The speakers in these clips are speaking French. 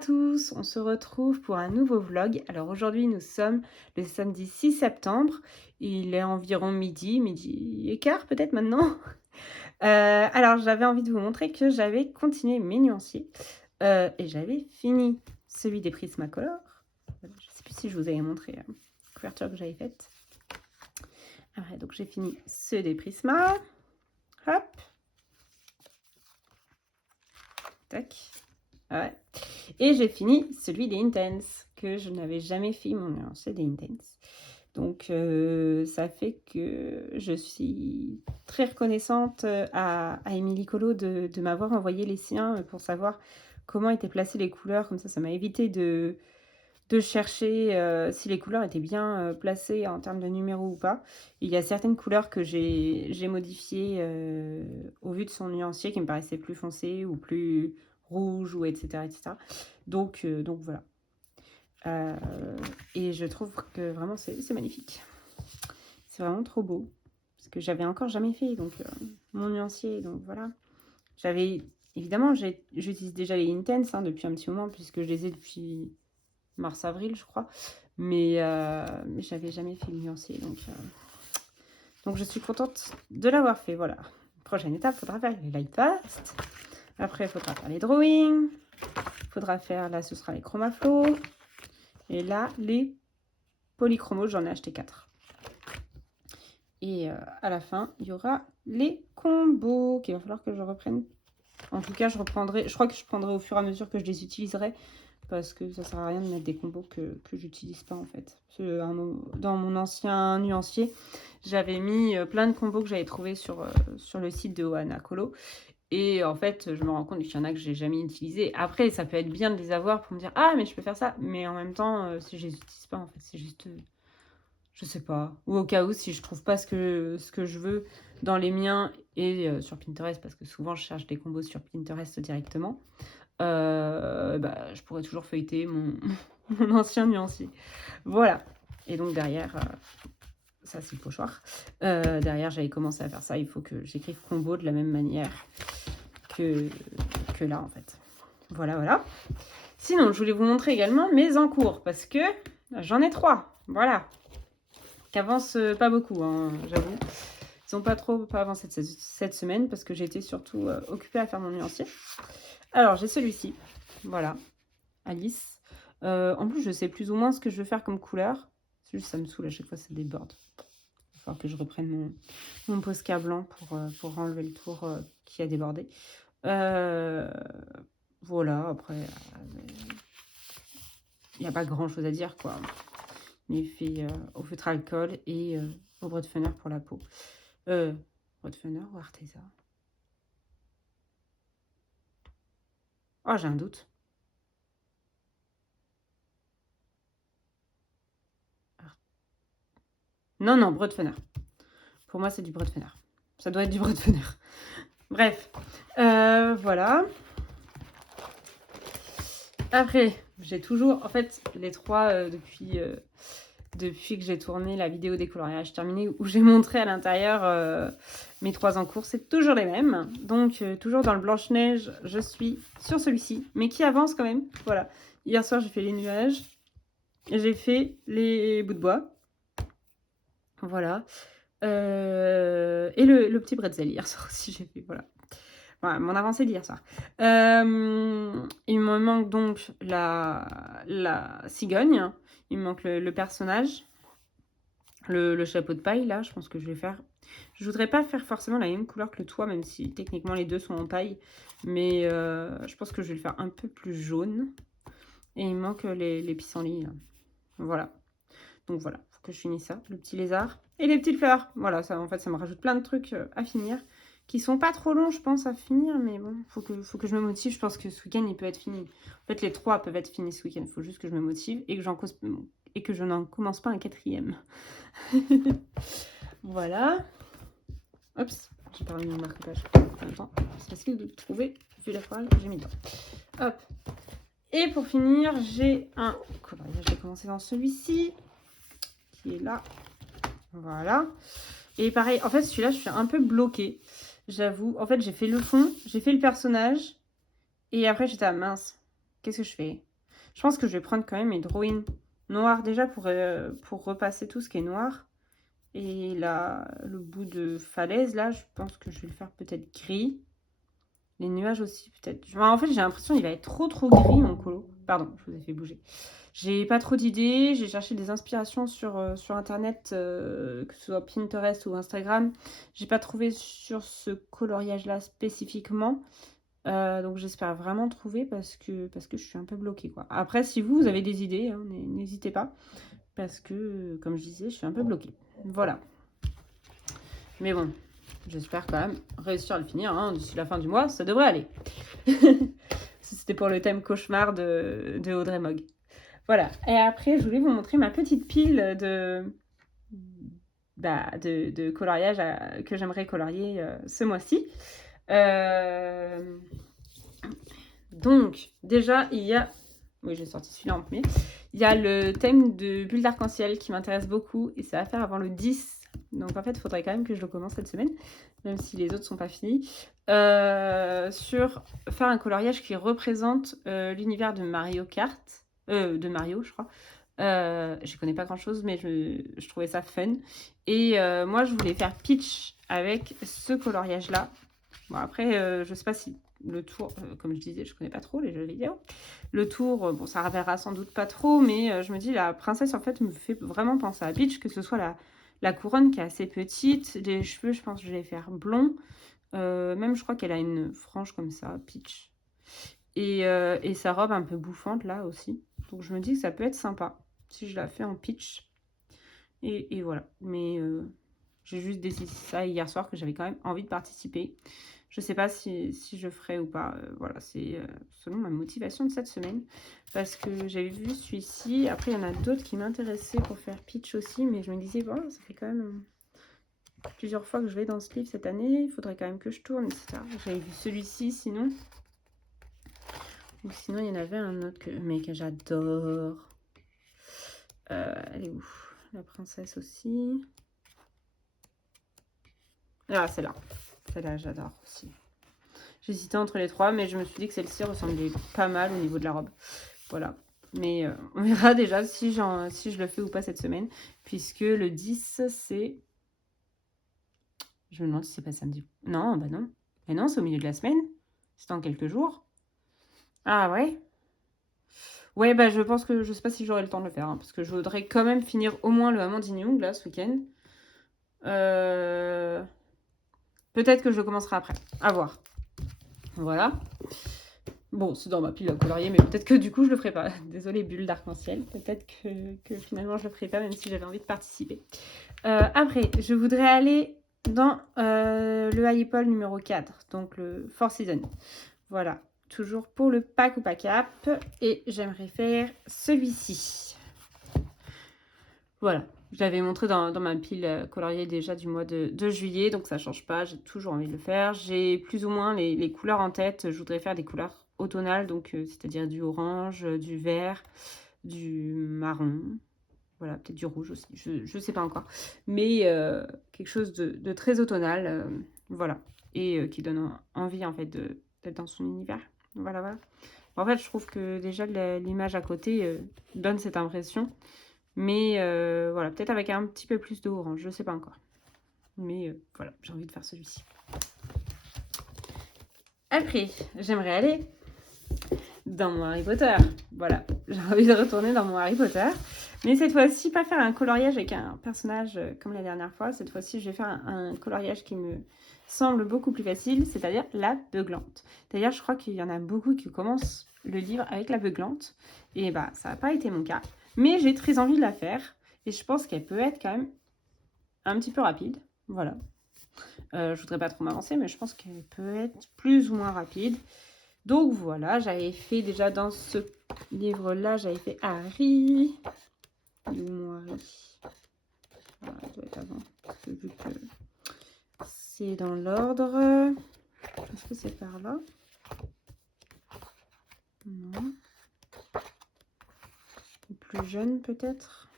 tous, on se retrouve pour un nouveau vlog. Alors aujourd'hui nous sommes le samedi 6 septembre, il est environ midi et quart peut-être maintenant. Alors j'avais envie de vous montrer que j'avais continué mes nuanciers et j'avais fini celui des Prismacolor. Je ne sais plus si je vous avais montré la couverture que j'avais faite. Après, donc j'ai fini ceux des Prisma, hop, tac. Ouais. Et j'ai fini celui des Intense, que je n'avais jamais fait mon nuancier des Intense. Donc ça fait que je suis très reconnaissante à Émilie Colo de m'avoir envoyé les siens pour savoir comment étaient placées les couleurs. Comme ça m'a évité de chercher si les couleurs étaient bien placées en termes de numéros ou pas. Il y a certaines couleurs que j'ai modifiées au vu de son nuancier qui me paraissaient plus foncées ou plus rouge ou etc. Donc voilà. Et je trouve que vraiment c'est magnifique. C'est vraiment trop beau. Parce que j'avais encore jamais fait donc mon nuancier. Donc voilà. Évidemment, j'utilise déjà les Intense depuis un petit moment puisque je les ai depuis mars-avril, je crois. Mais j'avais jamais fait le nuancier. Donc je suis contente de l'avoir fait. Voilà. Prochaine étape, il faudra faire les light fast. Après, il faudra faire les drawings. Il faudra faire, là, ce sera les chromaflow. Et là, les polychromos, j'en ai acheté 4. Et à la fin, il y aura les combos qu'il va falloir que je reprenne. En tout cas, je crois que je prendrai au fur et à mesure que je les utiliserai. Parce que ça sert à rien de mettre des combos que j'utilise pas, en fait. Dans mon ancien nuancier, j'avais mis plein de combos que j'avais trouvés sur le site de Ohana Colo. Et en fait, je me rends compte qu'il y en a que j'ai jamais utilisé. Après, ça peut être bien de les avoir pour me dire « Ah, mais je peux faire ça !» Mais en même temps, si je les utilise pas, en fait, c'est juste... je sais pas. Ou au cas où, si je trouve pas ce que je veux dans les miens et sur Pinterest, parce que souvent, je cherche des combos sur Pinterest directement, je pourrais toujours feuilleter mon ancien nuancier. Voilà. Et donc, derrière... ça c'est le pochoir. Derrière j'avais commencé à faire ça. Il faut que j'écrive combo de la même manière que là en fait. Voilà. Sinon je voulais vous montrer également mes encours parce que j'en ai 3. Voilà. Qui avancent pas beaucoup, hein, j'avoue. Ils n'ont pas avancé cette semaine parce que j'ai été surtout occupée à faire mon nuancier. Alors j'ai celui-ci. Voilà. Alice. En plus je sais plus ou moins ce que je veux faire comme couleur. C'est juste ça me saoule à chaque fois ça déborde. Il va falloir que je reprenne mon Posca blanc pour enlever le tour qui a débordé. Voilà, après, il n'y a pas grand chose à dire, quoi. Il est fait au feutre alcool et au Broadfunner pour la peau. Broadfunner ou Arteza? Oh, j'ai un doute. Non, Broadfunner. Pour moi, c'est du Broadfunner. Ça doit être du Broadfunner. Bref, voilà. Après, j'ai toujours, en fait, les 3 depuis que j'ai tourné la vidéo des coloriages terminés où j'ai montré à l'intérieur mes 3 encours, c'est toujours les mêmes. Donc, toujours dans le Blanche-Neige, je suis sur celui-ci, mais qui avance quand même. Voilà. Hier soir, j'ai fait les nuages. J'ai fait les bouts de bois. Voilà. Et le petit bretzel hier soir aussi, j'ai fait, voilà. Voilà, mon avancée d'hier soir. Il me manque donc la cigogne. Il me manque le personnage. Le chapeau de paille, là, je pense que je vais faire... Je voudrais pas faire forcément la même couleur que le toit, même si techniquement les deux sont en paille. Mais je pense que je vais le faire un peu plus jaune. Et il me manque les pissenlits, là. Voilà. Donc voilà, faut que je finisse ça. Le petit lézard et les petites fleurs. Voilà, ça, en fait, ça me rajoute plein de trucs à finir. Qui sont pas trop longs, je pense, à finir. Mais bon, faut que je me motive. Je pense que ce week-end, il peut être fini. En fait, les 3 peuvent être finis ce week-end. Il faut juste que je me motive et que je n'en commence pas un 4e. Voilà. Oups, j'ai perdu mon marque-page. Attends, c'est facile de le trouver vu la phrase que j'ai mis dedans. Hop. Et pour finir, j'ai un coloriage. Je vais commencer dans celui-ci, qui est là. Voilà. Et pareil, en fait, celui-là, je suis un peu bloquée. J'avoue. En fait, j'ai fait le fond, j'ai fait le personnage. Et après, j'étais à mince. Qu'est-ce que je fais? Je pense que je vais prendre quand même mes drawings noirs déjà pour repasser tout ce qui est noir. Et là, le bout de falaise, là, je pense que je vais le faire peut-être gris. Les nuages aussi, peut-être. En fait, j'ai l'impression qu'il va être trop gris, mon colo. Pardon, je vous ai fait bouger. J'ai pas trop d'idées. J'ai cherché des inspirations sur Internet, que ce soit Pinterest ou Instagram. J'ai pas trouvé sur ce coloriage-là spécifiquement. Donc, j'espère vraiment trouver parce que je suis un peu bloquée, quoi. Après, si vous avez des idées, hein, n'hésitez pas. Parce que, comme je disais, je suis un peu bloquée. Voilà. Mais bon, j'espère quand même réussir à le finir. Hein. D'ici la fin du mois, ça devrait aller. C'était pour le thème cauchemar de Audrey Mogg. Voilà. Et après, je voulais vous montrer ma petite pile de coloriage que j'aimerais colorier ce mois-ci. Donc, déjà, il y a... Oui, j'ai sorti celui-là en premier. Il y a le thème de bulle d'arc-en-ciel qui m'intéresse beaucoup et ça va faire avant le 10. Donc en fait, il faudrait quand même que je le commence cette semaine, même si les autres sont pas finis. Sur faire un coloriage qui représente l'univers de Mario Kart, de Mario, je crois. Je connais pas grand-chose, mais je trouvais ça fun. Et moi, je voulais faire Peach avec ce coloriage-là. Bon, après, je sais pas si le tour, comme je disais, je connais pas trop les jeux vidéo. Le tour, bon, ça rappellera sans doute pas trop, mais je me dis, la princesse, en fait, me fait vraiment penser à Peach, que ce soit la couronne qui est assez petite, les cheveux, je pense que je vais les faire blonds. Même, je crois qu'elle a une frange comme ça, Peach. Et sa robe un peu bouffante, là, aussi. Donc, je me dis que ça peut être sympa, si je la fais en Peach. Et voilà. Mais j'ai juste décidé ça hier soir, que j'avais quand même envie de participer. Je sais pas si je ferai ou pas. Voilà, c'est selon ma motivation de cette semaine. Parce que j'avais vu celui-ci. Après, il y en a d'autres qui m'intéressaient pour faire Peach aussi. Mais je me disais, bon, ça fait quand même plusieurs fois que je vais dans ce livre cette année. Il faudrait quand même que je tourne, etc. J'avais vu celui-ci, sinon. Ou sinon, il y en avait un autre que j'adore. Elle est où? La princesse aussi. Ah, celle-là. Celle-là, j'adore aussi. J'hésitais entre les trois, mais je me suis dit que celle-ci ressemblait pas mal au niveau de la robe. Voilà. Mais on verra déjà si je le fais ou pas cette semaine. Puisque le 10, c'est... Je me demande si c'est pas samedi. Non, bah non. Mais non, c'est au milieu de la semaine. C'est dans quelques jours. Ah ouais? Ouais, bah je pense que... Je sais pas si j'aurai le temps de le faire. Hein, parce que je voudrais quand même finir au moins le Amandine Young, là, ce week-end. Peut-être que je commencerai après. À voir. Voilà. Bon, c'est dans ma pile à colorier, mais peut-être que du coup, je le ferai pas. Désolée, bulle d'arc-en-ciel. Peut-être que finalement, je le ferai pas, même si j'avais envie de participer. Après, je voudrais aller dans le High numéro 4, donc le Four Seasons. Voilà, toujours pour le pack ou pack up. Et j'aimerais faire celui-ci. Voilà, je l'avais montré dans ma pile coloriée déjà du mois de juillet, donc ça change pas, j'ai toujours envie de le faire. J'ai plus ou moins les couleurs en tête, je voudrais faire des couleurs automnales, donc c'est-à-dire du orange, du vert, du marron, voilà, peut-être du rouge aussi, je sais pas encore. Mais quelque chose de très automnal, voilà, et qui donne envie en fait d'être dans son univers. Voilà, voilà. En fait, je trouve que déjà l'image à côté donne cette impression. Mais voilà, peut-être avec un petit peu plus d'orange, je sais pas encore. Mais voilà, j'ai envie de faire celui-ci. Après, j'aimerais aller dans mon Harry Potter. Voilà, j'ai envie de retourner dans mon Harry Potter. Mais cette fois-ci, pas faire un coloriage avec un personnage comme la dernière fois. Cette fois-ci, je vais faire un coloriage qui me semble beaucoup plus facile, c'est-à-dire la beuglante. D'ailleurs, je crois qu'il y en a beaucoup qui commencent le livre avec la beuglante. Et bah, ça n'a pas été mon cas. Mais j'ai très envie de la faire. Et je pense qu'elle peut être quand même un petit peu rapide. Voilà. Je voudrais pas trop m'avancer, mais je pense qu'elle peut être plus ou moins rapide. Donc voilà, j'avais fait déjà dans ce livre-là, j'avais fait Harry. Du moins Harry. Voilà, ça doit être avant. Vu que c'est dans l'ordre. Est-ce que c'est par là? Non. Ou plus jeune peut-être.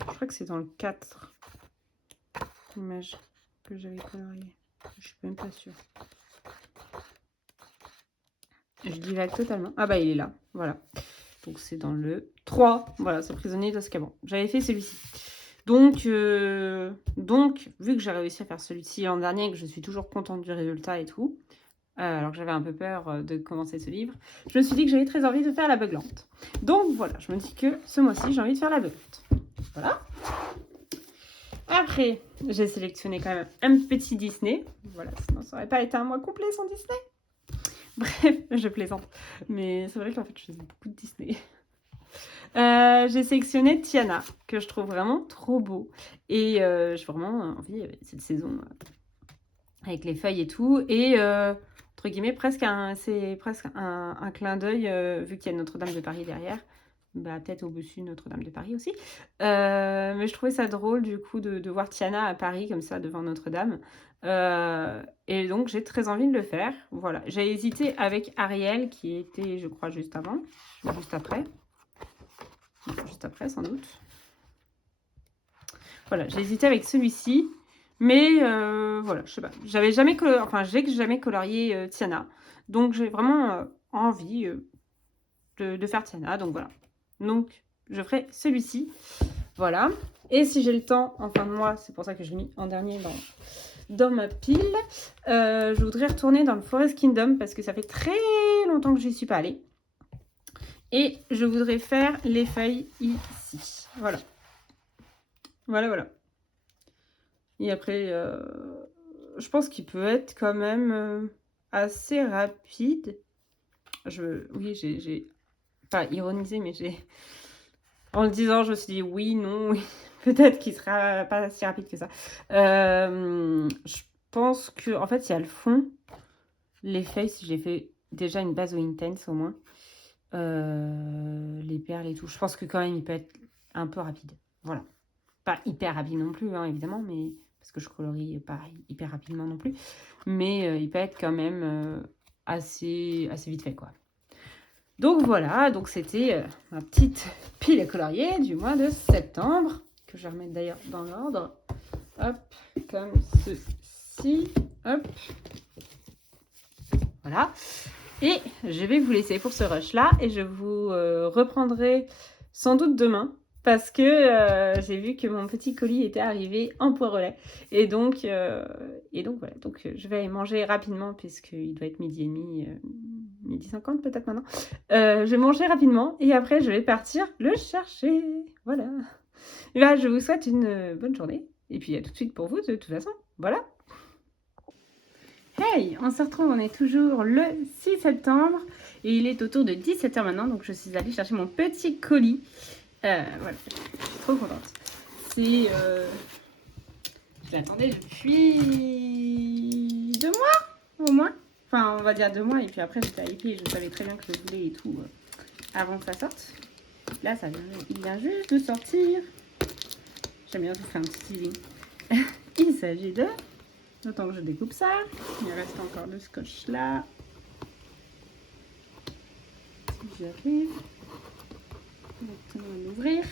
Je crois que c'est dans le 4. L'image que j'avais coloriée. Je suis même pas sûre. Je divague totalement. Ah bah il est là, voilà. Donc c'est dans le 3. Voilà, c'est Prisonnier d'Azkaban. J'avais fait celui-ci. Donc, vu que j'ai réussi à faire celui-ci l'an dernier et que je suis toujours contente du résultat et tout, alors que j'avais un peu peur de commencer ce livre, je me suis dit que j'avais très envie de faire la Beuglante. Donc voilà, je me dis que ce mois-ci, j'ai envie de faire la Beuglante. Voilà. Après, j'ai sélectionné quand même un petit Disney. Voilà, sinon ça n'aurait pas été un mois complet sans Disney. Bref, je plaisante. Mais c'est vrai qu'en fait, je faisais beaucoup de Disney. J'ai sélectionné Tiana, que je trouve vraiment trop beau. Et j'ai vraiment envie, cette saison, avec les feuilles et tout. Et, entre guillemets, c'est presque un clin d'œil, vu qu'il y a Notre-Dame de Paris derrière. Bah, peut-être au-dessus de Notre-Dame de Paris aussi. Mais je trouvais ça drôle, du coup, de voir Tiana à Paris, comme ça, devant Notre-Dame. Et donc, j'ai très envie de le faire. Voilà. J'ai hésité avec Ariel, qui était, je crois, juste avant. Juste après. Juste après, sans doute. Voilà, j'ai hésité avec celui-ci. Mais voilà, je sais pas. J'ai jamais colorié Tiana. Donc, j'ai vraiment envie de faire Tiana. Donc, voilà. Donc, je ferai celui-ci. Voilà. Et si j'ai le temps, en fin de mois, c'est pour ça que je l'ai mis en dernier dans ma pile, je voudrais retourner dans le Forest Kingdom parce que ça fait très longtemps que je n'y suis pas allée. Et je voudrais faire les feuilles ici. Voilà. Voilà. Et après, je pense qu'il peut être quand même assez rapide. Oui, j'ai pas ironisé, mais en le disant, je me suis dit oui, non, oui. Peut-être qu'il sera pas si rapide que ça. Je pense que, en fait, il y a le fond. Les feuilles, si j'ai fait déjà une base au intense au moins. Les perles et tout. Je pense que quand même, il peut être un peu rapide. Voilà. Pas hyper rapide non plus, hein, évidemment, mais parce que je colorie pas hyper rapidement non plus. Mais il peut être quand même assez vite fait, quoi. Donc voilà, donc c'était ma petite pile à colorier du mois de septembre, que je vais remettre d'ailleurs dans l'ordre. Hop, comme ceci. Hop. Voilà. Et je vais vous laisser pour ce rush-là et je vous reprendrai sans doute demain parce que j'ai vu que mon petit colis était arrivé en poirelet. Et donc voilà. Donc je vais manger rapidement puisqu'il doit être midi et demi, midi 50 peut-être maintenant. Je vais manger rapidement et après je vais partir le chercher. Voilà. Et là, je vous souhaite une bonne journée. Et puis à tout de suite pour vous de toute façon. Voilà. Hey, on se retrouve, on est toujours le 6 septembre et il est autour de 17h maintenant, donc je suis allée chercher mon petit colis. Voilà, je suis trop contente. Je l'attendais depuis 2 mois au moins. Enfin, on va dire 2 mois et puis après j'étais hypée et je savais très bien que je voulais et tout avant que ça sorte. Là, il vient juste de sortir. J'aime bien vous faire un petit teasing. Il s'agit de... Autant que je découpe ça, il me reste encore le scotch là. J'arrive directement à l'ouvrir.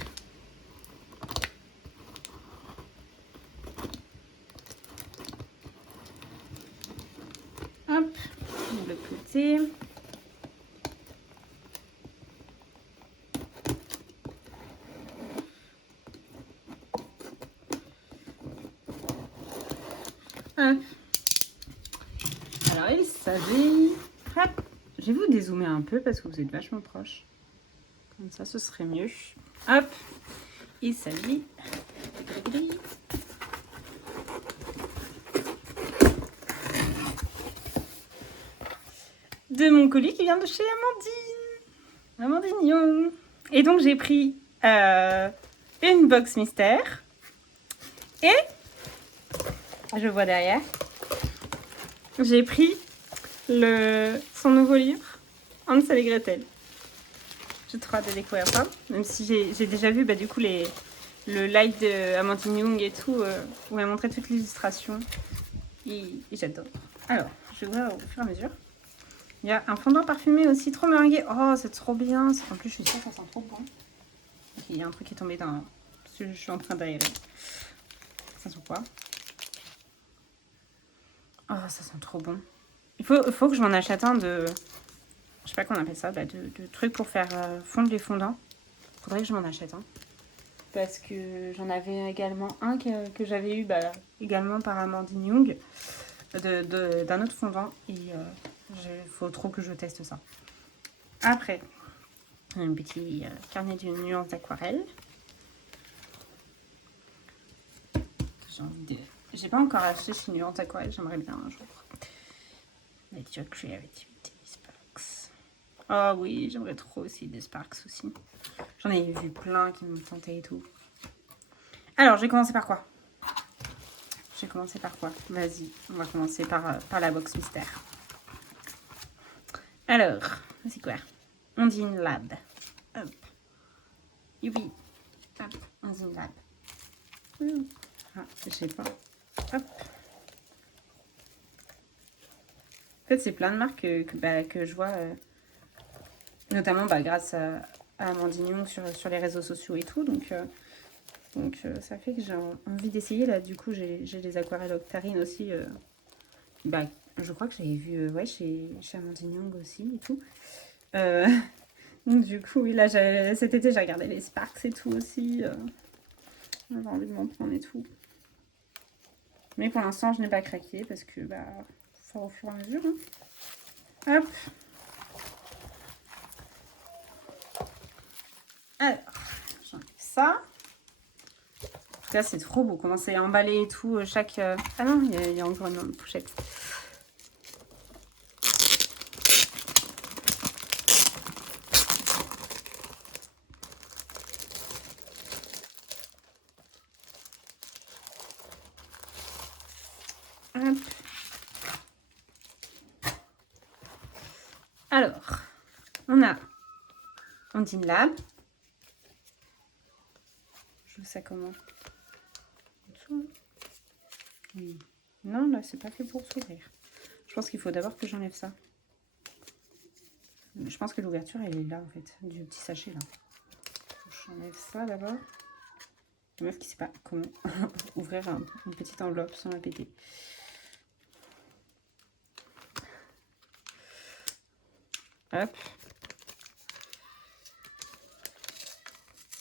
Hop, de l'autre côté. Hop. Alors il s'agit... Hop, je vais vous dézoomer un peu parce que vous êtes vachement proches. Comme ça, ce serait mieux. Hop, il s'agit de mon colis qui vient de chez Amandine. Amandine. Et donc j'ai pris une box mystère et je vois derrière. J'ai pris son nouveau livre, Hansel et Gretel. J'ai trop hâte de découvrir ça, même si j'ai déjà vu du coup le live de Amandine Young et tout, où elle montrait toute l'illustration. Et j'adore. Alors, je vais ouvrir au fur et à mesure. Il y a un fondant parfumé aussi, trop meringué. Oh, c'est trop bien. En plus, je suis sûre que ça sent trop bon. Okay, il y a un truc qui est tombé dans... Je suis en train d'aérer. Ça sent quoi? Oh, ça sent trop bon. Il faut que je m'en achète un de je sais pas comment on appelle ça, de trucs pour faire fondre les fondants. Faudrait que je m'en achète un. Parce que j'en avais également un que j'avais eu également par Amandine Young d'un autre fondant. Et il faut trop que je teste ça. Après, un petit carnet de nuances d'aquarelle. J'ai pas encore acheté chez Nuances Aquarelle, j'aimerais bien un jour. Nature Creativity Sparks. Oh oui, j'aimerais trop aussi des Sparks aussi. J'en ai vu plein qui me tentaient et tout. Alors, je vais commencer par quoi? Vas-y, on va commencer par la box mystère. Alors, c'est quoi? Ondine Lab. Hop. Youpi. Hop, Ondine Lab. Ah, je sais pas. Hop. En fait, c'est plein de marques que je vois, notamment grâce à Amandine Young sur les réseaux sociaux et tout. Donc ça fait que j'ai envie d'essayer. Là, du coup, j'ai des aquarelles Octarine aussi. Je crois que j'avais vu chez Amandine Young aussi et tout. Donc, du coup, oui, là, cet été, j'ai regardé les Sparks et tout aussi. J'avais envie de m'en prendre et tout. Mais pour l'instant, je n'ai pas craqué parce que, faut faire au fur et à mesure. Hein. Hop. Alors, j'enlève ça. En tout cas, c'est trop beau. Comment c'est emballé et tout. Chaque... Ah non, il y a encore une pochette. Hop. Alors, on a Ondine Lab. Je veux ça comment? Oui. Non, là, c'est pas fait pour s'ouvrir. Je pense qu'il faut d'abord que j'enlève ça. Je pense que l'ouverture, elle est là, en fait, du petit sachet, là. J'enlève ça d'abord. La meuf qui sait pas comment ouvrir une petite enveloppe sans la péter. Hop.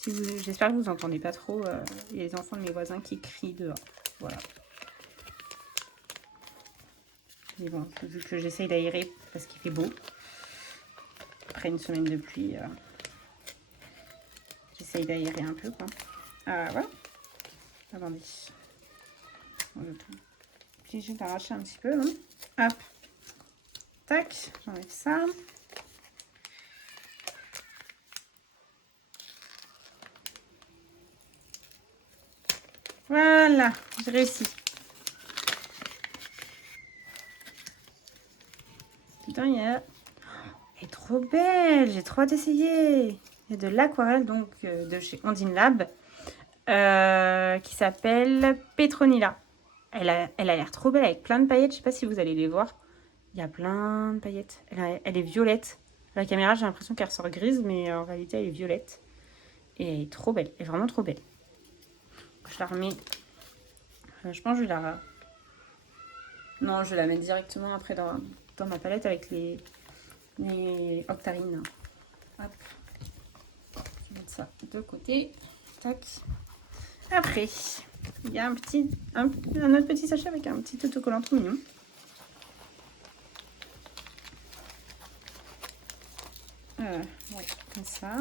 J'espère que vous n'entendez pas trop les enfants de mes voisins qui crient dehors. Voilà. Mais bon, vu que j'essaye d'aérer parce qu'il fait beau, après une semaine de pluie, j'essaye d'aérer un peu, quoi. Voilà. Attendez. Je vais obligée d'arracher un petit peu. Hein. Hop. Tac. J'enlève ça. Voilà. J'ai réussi. Putain, elle est trop belle. J'ai trop hâte d'essayer. Il y a de l'aquarelle, donc, de chez Ondine Lab. Qui s'appelle Petronilla. Elle a l'air trop belle avec plein de paillettes. Je sais pas si vous allez les voir. Il y a plein de paillettes. Elle est violette. À la caméra, j'ai l'impression qu'elle ressort grise, mais en réalité, elle est violette. Et elle est trop belle. Elle est vraiment trop belle. Je la remets. Je pense que je vais la... Non, je vais la mettre directement après dans ma palette avec les octarines. Hop. Je vais mettre ça de côté. Tac. Après, il y a un autre petit sachet avec un petit autocollant trop mignon. Ouais, comme ça.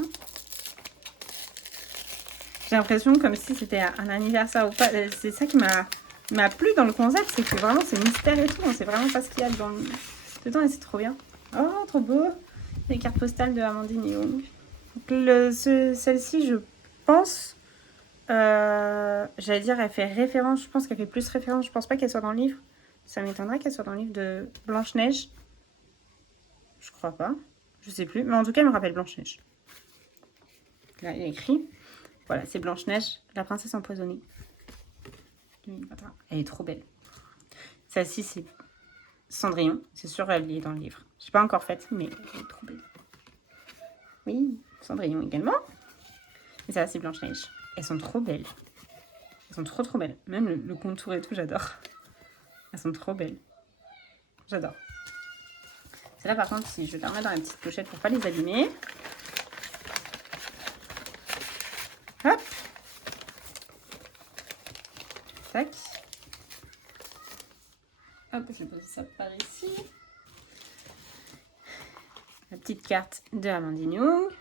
J'ai l'impression comme si c'était un anniversaire ou pas. C'est ça qui m'a plu dans le concept, c'est que vraiment c'est mystère et tout. On sait vraiment pas ce qu'il y a dedans et c'est trop bien. Oh, trop beau. Les cartes postales de Amandine Young. Celle-ci, je pense... j'allais dire, elle fait référence. Je pense qu'elle fait plus référence. Je pense pas qu'elle soit dans le livre. Ça m'étonnerait qu'elle soit dans le livre de Blanche-Neige. Je crois pas. Je sais plus. Mais en tout cas, elle me rappelle Blanche-Neige. Là, il y a écrit. Voilà, c'est Blanche-Neige, la princesse empoisonnée. Elle est trop belle. Celle-ci, c'est Cendrillon. C'est sûr, elle est dans le livre. Je l'ai pas encore faite, mais elle est trop belle. Oui, Cendrillon également. Et ça, c'est Blanche-Neige. Elles sont trop belles. Elles sont trop belles. Même le contour et tout, j'adore. Elles sont trop belles. J'adore. Celle-là, par contre, si je vais la remettre dans la petite pochette pour pas les abîmer. Hop. Tac. Hop, je vais poser ça par ici. La petite carte de Amandine Young.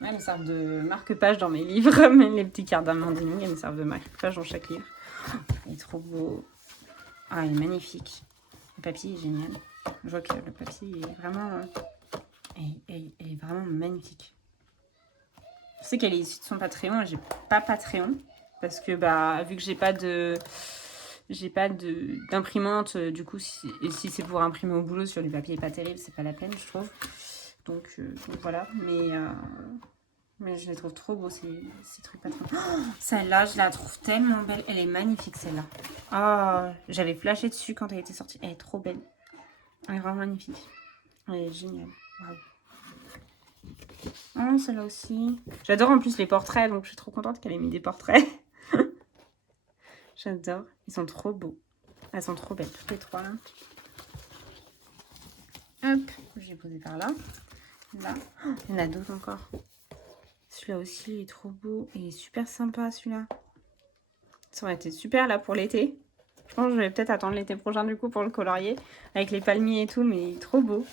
Elles me servent de marque-page dans mes livres, mais les petites cartes d'Amandine Young, elles me servent de marque-page dans chaque livre. Il est trop beau. Ah, il est magnifique. Le papier est génial. Je vois que le papier est vraiment, est vraiment magnifique. Je sais qu'elle est issue de son Patreon et j'ai pas Patreon parce que bah vu que j'ai pas d'imprimante, du coup si c'est pour imprimer au boulot sur du papier pas terrible, c'est pas la peine je trouve. Donc voilà, mais je les trouve trop beaux ces trucs Patreon. Oh, celle-là, je la trouve tellement belle, elle est magnifique celle-là. Oh, j'avais flashé dessus quand elle était sortie, elle est trop belle. Elle est vraiment magnifique. Elle est géniale. Waouh. Oh, celle-là aussi. J'adore en plus les portraits, donc je suis trop contente qu'elle ait mis des portraits. J'adore. Ils sont trop beaux. Elles sont trop belles, toutes les trois là. Hop, je vais poser par là. Là. Oh, il y en a d'autres encore. Celui-là aussi est trop beau. Et il est super sympa celui-là. Ça aurait été super là pour l'été. Je pense que je vais peut-être attendre l'été prochain du coup pour le colorier. Avec les palmiers et tout, mais il est trop beau.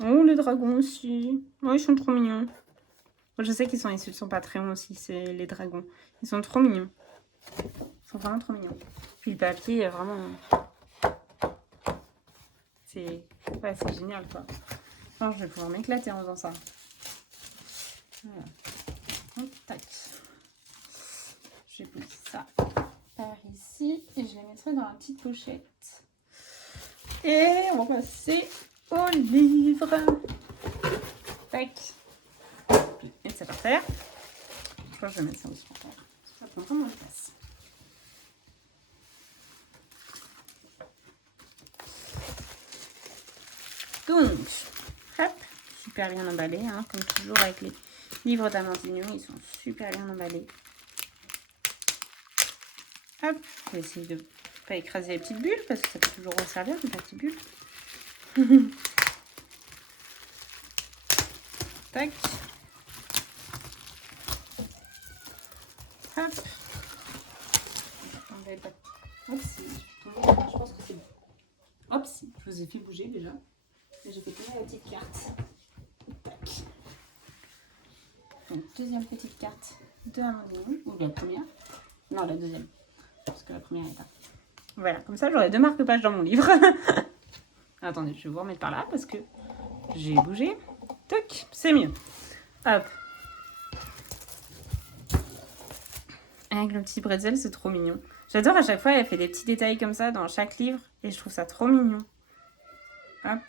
Oh, les dragons aussi. Oh, ils sont trop mignons. Je sais qu'ils sont issus de son Patreon aussi, c'est les dragons. Ils sont trop mignons. Ils sont vraiment trop mignons. Puis le papier, est vraiment... C'est génial, quoi. Alors, je vais pouvoir m'éclater en faisant ça. Voilà. Hop, tac. Je vais poser ça par ici. Et je les mettrai dans la petite pochette. Et on va passer au livre. Tac. Je vais mettre ça par terre. Je crois que je vais mettre ça aussi par terre. Ça prend vraiment de place. Donc, hop, super bien emballé, hein, comme toujours avec les livres d'Amandine Young, ils sont super bien emballés. Hop, je vais essayer de ne pas écraser les petites bulles, parce que ça peut toujours resservir, des petites bulles. Tac. Hop. Hop, je pense que c'est bon. Hop, si, je vous ai fait bouger déjà. Et j'ai fait tourner la petite carte. Tac. Donc, deuxième petite carte de Amandine, ou la première. Non, la deuxième. Parce que la première est là. Voilà, comme ça j'aurai deux marque-pages dans mon livre. Attendez, je vais vous remettre par là parce que j'ai bougé. Toc, c'est mieux. Hop. Avec le petit bretzel, c'est trop mignon. J'adore à chaque fois, elle fait des petits détails comme ça dans chaque livre. Et je trouve ça trop mignon. Hop.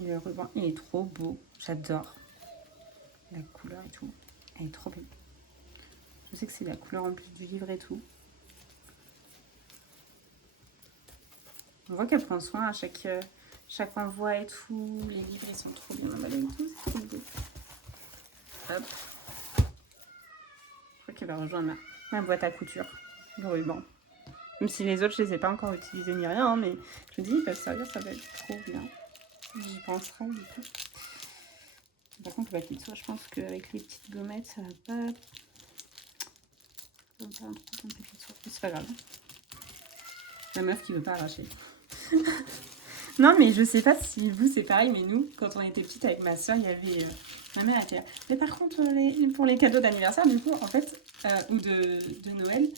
Et le ruban, il est trop beau. J'adore. La couleur et tout. Elle est trop belle. Je sais que c'est la couleur en plus du livre et tout. On voit qu'elle prend soin à chaque envoi et tout. Les livres, ils sont trop bien emballés et tout. C'est trop beau. Hop. Je crois qu'elle va rejoindre ma boîte à couture. Le ruban. Même si les autres, je les ai pas encore utilisés ni rien. Hein, mais je me dis, ils peuvent servir, ça va être trop bien. J'y penserai du coup. Par contre, le papier de soie, je pense qu'avec les petites gommettes, ça va pas... C'est pas grave. La meuf qui veut pas arracher. Non, mais je sais pas si vous c'est pareil, mais nous, quand on était petite avec ma soeur, il y avait ma mère était là. Mais par contre, pour les cadeaux d'anniversaire, du coup, en fait, ou de Noël,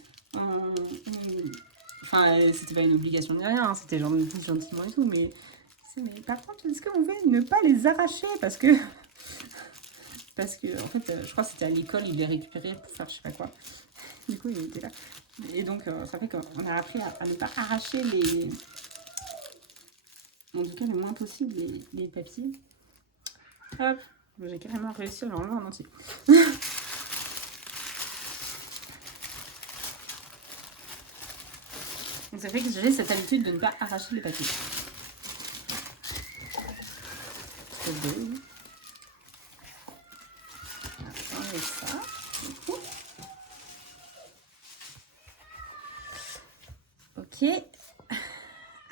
enfin, c'était pas une obligation de rien, hein, c'était genre gentiment et tout, mais par contre, est-ce que vous pouvez ne pas les arracher parce que en fait, je crois que c'était à l'école, il les récupérait pour faire je sais pas quoi. Du coup, il était là. Et donc, ça fait qu'on a appris à ne pas arracher les... En tout cas, le moins possible, les papiers. Hop, j'ai carrément réussi à l'enlever en entier. Donc, ça fait que j'ai cette habitude de ne pas arracher les papiers. Trop beau. On va enlever ça, du coup. Ok.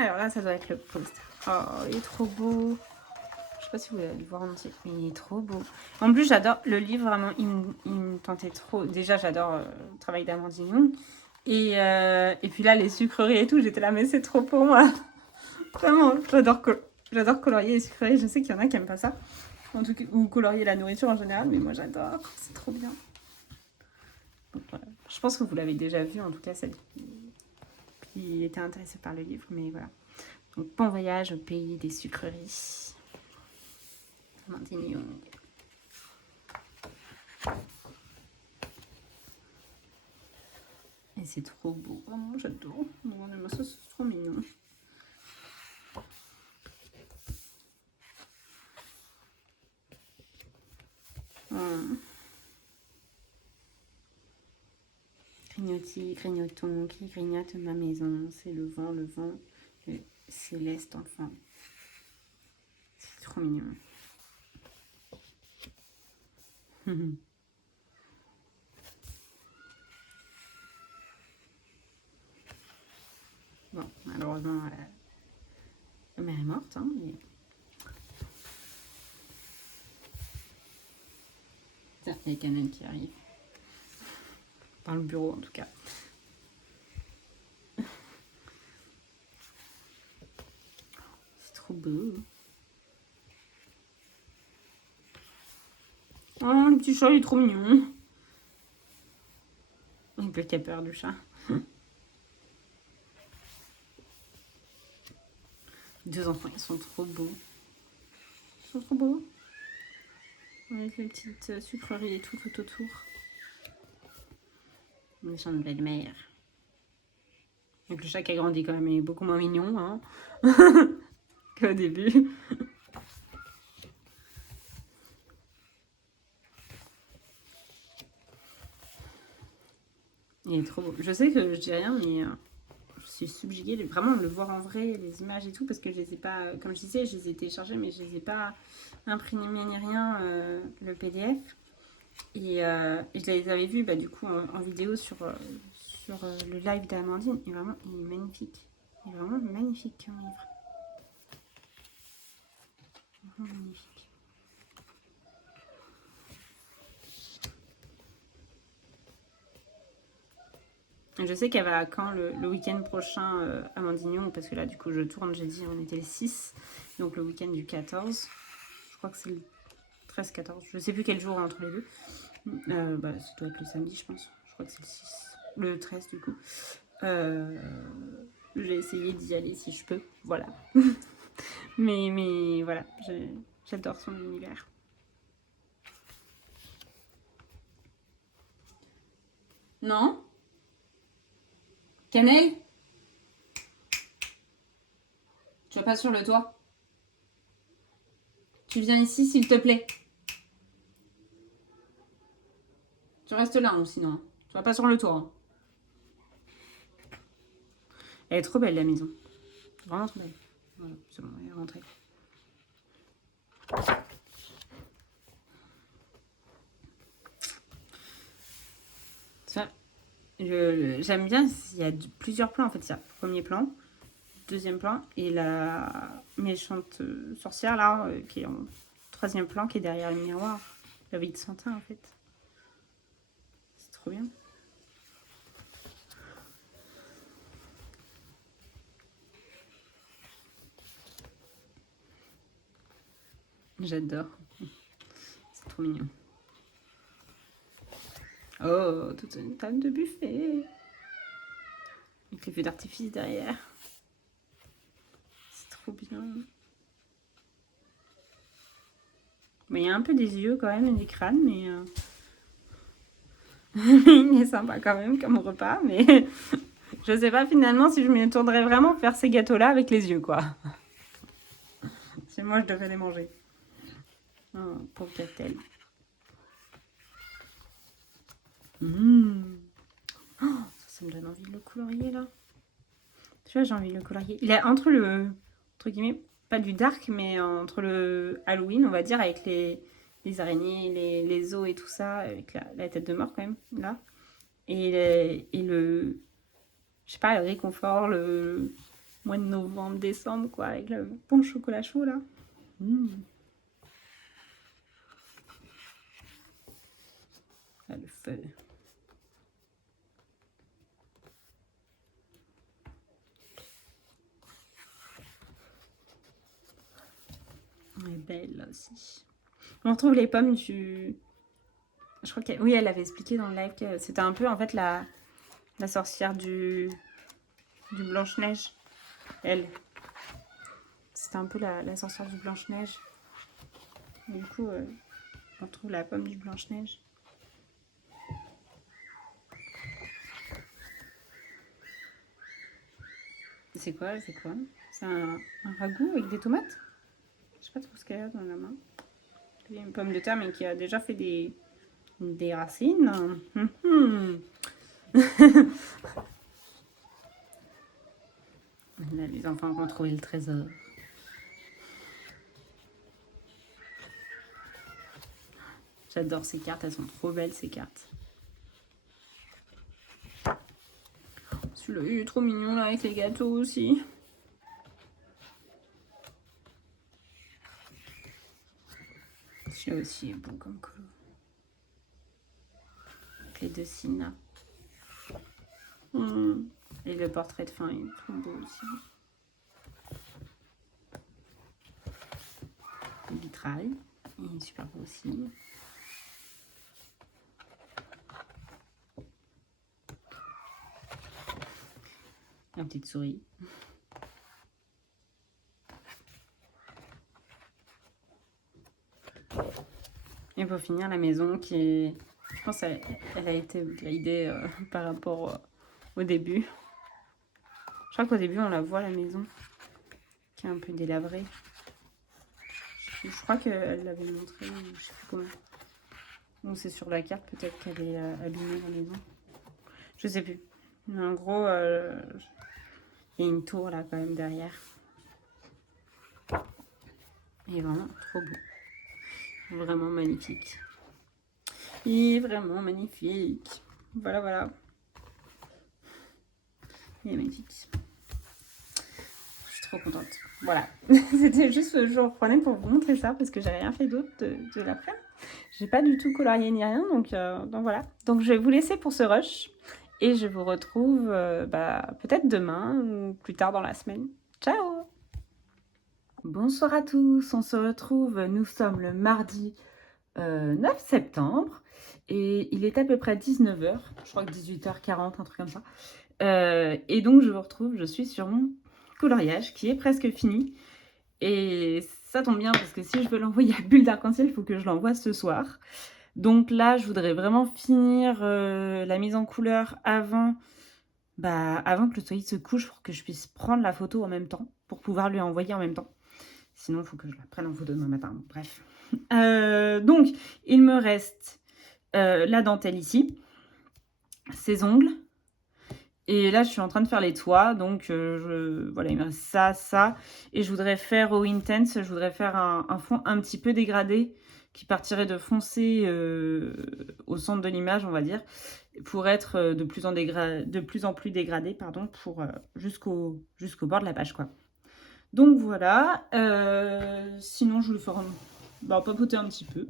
Alors, là, ça doit être le poster. Oh, il est trop beau. Je sais pas si vous allez le voir en entier, mais il est trop beau. En plus, j'adore le livre, vraiment, il me tentait trop. Déjà, j'adore le travail d'Amandine Young. Et puis là, les sucreries et tout, j'étais là, mais c'est trop pour moi. Vraiment, j'adore colorier les sucreries. Je sais qu'il y en a qui n'aiment pas ça. En tout cas, ou colorier la nourriture en général, mais moi j'adore. C'est trop bien. Donc, voilà. Je pense que vous l'avez déjà vu, en tout cas, celle qui était intéressée par le livre, mais voilà. Donc, bon voyage au pays des sucreries. Amandine Young. Et c'est trop beau. Vraiment, j'adore. Regardez-moi ça, c'est trop mignon. Grignotis, grignotons, qui grignote ma maison. C'est le vent, le céleste enfant. C'est trop mignon. Bon, malheureusement, la mère est morte, hein, mais... Tiens, il y a Canon qui arrive. Dans le bureau, en tout cas. C'est trop beau. Oh, le petit chat, il est trop mignon. Avec le capeur du chat. Les deux enfants, ils sont trop beaux. Ils sont trop beaux. Avec les petites sucreries et tout autour. Méchante belle-mère. Avec le chat qui a grandi quand même, il est beaucoup moins mignon, hein, qu'au début. Il est trop beau. Je sais que je dis rien, mais je suis subjuguée. Vraiment, de le voir en vrai, les images et tout, parce que je les ai pas, comme je disais, je les ai téléchargées, mais je les ai pas imprimées ni rien, le PDF. Et je les avais vus, du coup, en vidéo sur le live d'Amandine. Et vraiment, il est magnifique. Il est vraiment magnifique comme livre. Vraiment magnifique. Je sais qu'elle va quand le week-end prochain à Mandignon, parce que là, du coup, je tourne, j'ai dit, on était le 6, donc le week-end du 14. Je crois que c'est le 13-14, je sais plus quel jour entre les deux. Ça doit être le samedi, je pense. Je crois que c'est le 6, le 13 du coup. J'ai essayé d'y aller si je peux, voilà. mais voilà, j'adore son univers. Non? Cannelle? Tu vas pas sur le toit? Tu viens ici, s'il te plaît. Tu restes là, hein, sinon. Tu vas pas sur le toit. Hein. Elle est trop belle, la maison. Vraiment trop belle. Voilà, c'est bon, elle est rentrée. Ça, j'aime bien, il y a plusieurs plans, en fait. Il y a premier plan, deuxième plan, et la méchante sorcière, là, qui est en troisième plan, qui est derrière le miroir. La vie de Santin, en fait. C'est trop bien. J'adore. C'est trop mignon. Oh, toute une table de buffet. Avec les feux d'artifice derrière. C'est trop bien. Il y a un peu des yeux quand même et des crânes, mais il est sympa quand même comme repas. Mais je sais pas finalement si je me tournerais vraiment faire ces gâteaux-là avec les yeux, quoi. Si moi je devais les manger. Oh, pauvre Catel. Ça me donne envie de le colorier là. Tu vois, j'ai envie de le colorier. Il est entre le, entre guillemets, pas du dark, mais entre le Halloween, on va dire, avec les araignées, les os et tout ça, avec la tête de mort quand même, là. Et le je sais pas, le réconfort, mois de novembre, décembre, quoi, avec le bon chocolat chaud, là. Ah, le feu. Elle est belle, là aussi. On retrouve les pommes du... Je crois qu'elle... Oui, elle avait expliqué dans le live que c'était un peu, en fait, la sorcière du Blanche-Neige. Elle. C'était un peu la sorcière du Blanche-Neige. Du coup, on retrouve la pomme du Blanche-Neige. C'est quoi? C'est un ragoût avec des tomates? Je sais pas trop ce qu'elle a dans la main. Une pomme de terre, mais qui a déjà fait des racines. Là, les enfants vont trouver le trésor. J'adore ces cartes, elles sont trop belles ces cartes. Celui-là, il est trop mignon là avec les gâteaux aussi. Celui-là aussi est beau comme color. Avec les deux signes là. Et le portrait de fin, il est trop beau aussi. Le vitrail, il est super beau aussi. La petite souris. Et pour finir, la maison qui est... Je pense qu'elle a été gradée par rapport au début. Je crois qu'au début, on la voit, la maison, qui est un peu délabrée. Je crois qu'elle l'avait montré, je sais plus comment. Ou c'est sur la carte, peut-être qu'elle est abîmée, la maison. Je sais plus. Mais en gros, il y a une tour là, quand même, derrière. Il est vraiment trop beau. Vraiment magnifique. Il est vraiment magnifique. Voilà, voilà. Il est magnifique. Je suis trop contente. Voilà. C'était juste, je reprenais pour vous montrer ça parce que j'ai rien fait d'autre de l'après-midi. J'ai pas du tout colorié ni rien, donc voilà. Donc je vais vous laisser pour ce rush et je vous retrouve peut-être demain ou plus tard dans la semaine. Ciao! Bonsoir à tous, on se retrouve, nous sommes le mardi 9 septembre et il est à peu près 19h, je crois que 18h40, un truc comme ça. Et donc je vous retrouve, je suis sur mon coloriage qui est presque fini. Et ça tombe bien parce que si je veux l'envoyer à Bulle d'Arc-en-Ciel, il faut que je l'envoie ce soir. Donc là, je voudrais vraiment finir la mise en couleur avant que le soleil se couche pour que je puisse prendre la photo en même temps, pour pouvoir lui envoyer en même temps. Sinon, il faut que je la prenne en photo demain matin. Bref. Donc, il me reste la dentelle ici, ses ongles. Et là, je suis en train de faire les toits, donc voilà, il me reste ça. Et je voudrais faire au Intense, je voudrais faire un fond un petit peu dégradé, qui partirait de foncé au centre de l'image, on va dire, pour être de plus en plus dégradé, pardon, pour jusqu'au bord de la page, quoi. Donc voilà, sinon je vais le faire papoter un petit peu.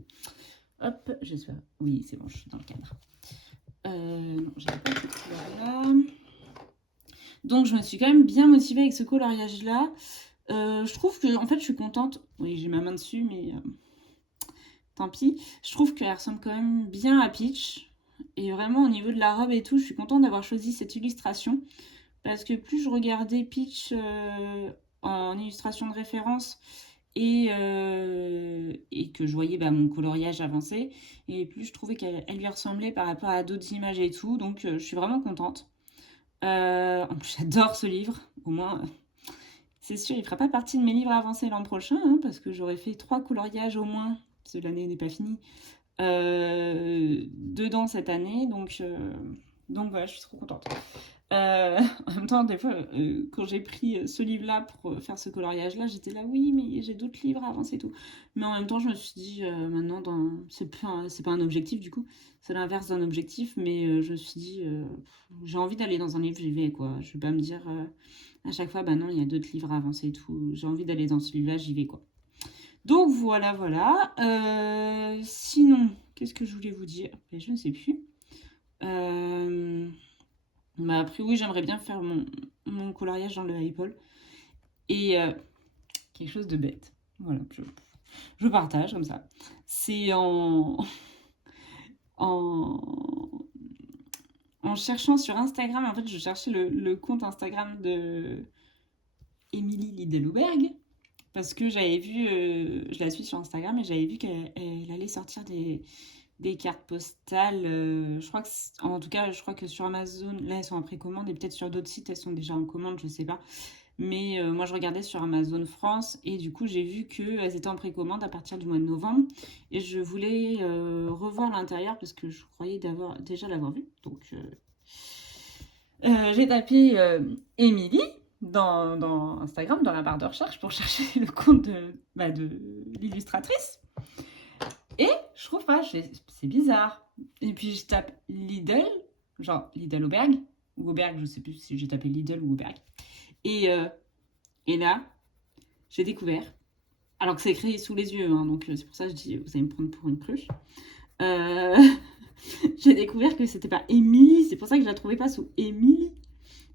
Hop, j'espère. Oui, c'est bon, je suis dans le cadre. Non, j'ai pas cette couleur-là. Donc je me suis quand même bien motivée avec ce coloriage-là. Je trouve que, en fait, je suis contente. Oui, j'ai ma main dessus, mais tant pis. Je trouve qu'elle ressemble quand même bien à Peach. Et vraiment, au niveau de la robe et tout, je suis contente d'avoir choisi cette illustration. Parce que plus je regardais Peach en illustration de référence et que je voyais mon coloriage avancer, et plus je trouvais qu'elle lui ressemblait par rapport à d'autres images et tout. Donc je suis vraiment contente. En plus, j'adore ce livre. Au moins, c'est sûr, il ne fera pas partie de mes livres avancés l'an prochain, hein, parce que j'aurais fait 3 coloriages au moins, parce que l'année n'est pas finie, dedans cette année. Donc voilà, je suis trop contente. En même temps, des fois, quand j'ai pris ce livre-là pour faire ce coloriage-là, j'étais là, oui, mais j'ai d'autres livres à avancer et tout. Mais en même temps, je me suis dit, maintenant, c'est pas un objectif du coup, c'est l'inverse d'un objectif, mais je me suis dit, j'ai envie d'aller dans un livre, j'y vais, quoi. Je vais pas me dire, à chaque fois, bah non, il y a d'autres livres à avancer et tout. J'ai envie d'aller dans celui-là, j'y vais, quoi. Donc, voilà, voilà. Sinon, qu'est-ce que je voulais vous dire? Ben, je ne sais plus. Bah, après, oui, j'aimerais bien faire mon coloriage dans le Apple. Et quelque chose de bête. Voilà, je partage comme ça. C'est en, en cherchant sur Instagram. En fait, je cherchais le compte Instagram de Émilie Lidelouberg. Parce que j'avais vu, je la suis sur Instagram et j'avais vu qu'elle allait sortir des cartes postales. Je crois que, en tout cas, je crois que sur Amazon, là, elles sont en précommande et peut-être sur d'autres sites, elles sont déjà en commande, je sais pas. Mais moi, je regardais sur Amazon France et du coup, j'ai vu qu'elles étaient en précommande à partir du mois de novembre. Et je voulais revoir l'intérieur parce que je croyais déjà l'avoir vu. Donc, j'ai tapé Émilie dans Instagram, dans la barre de recherche, pour chercher le compte de l'illustratrice. Et je trouve pas, c'est bizarre. Et puis je tape Lidl, genre Lidl Auberg, ou Auberg, je sais plus si j'ai tapé Lidl ou Auberg. Et là, j'ai découvert, alors que c'est écrit sous les yeux, hein, donc c'est pour ça que je dis, vous allez me prendre pour une cruche. J'ai découvert que c'était pas Émilie, c'est pour ça que je la trouvais pas sous Émilie.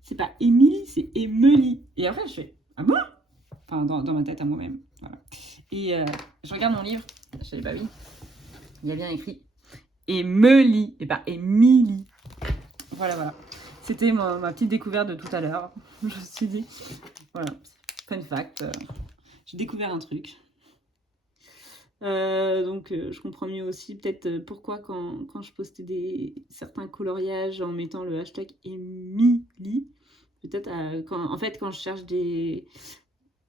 C'est pas Émilie, c'est Émilie. Et après, je fais, ah bon? Enfin, dans ma tête à moi-même. Voilà. Et je regarde mon livre, je savais pas oui. Il y a bien écrit Émilie, et pas Émilie. Voilà, voilà. C'était ma petite découverte de tout à l'heure. Je me suis dit, voilà, fun fact, j'ai découvert un truc. Donc je comprends mieux aussi peut-être pourquoi quand je postais certains coloriages en mettant le hashtag Emily, peut-être en fait quand je cherche des...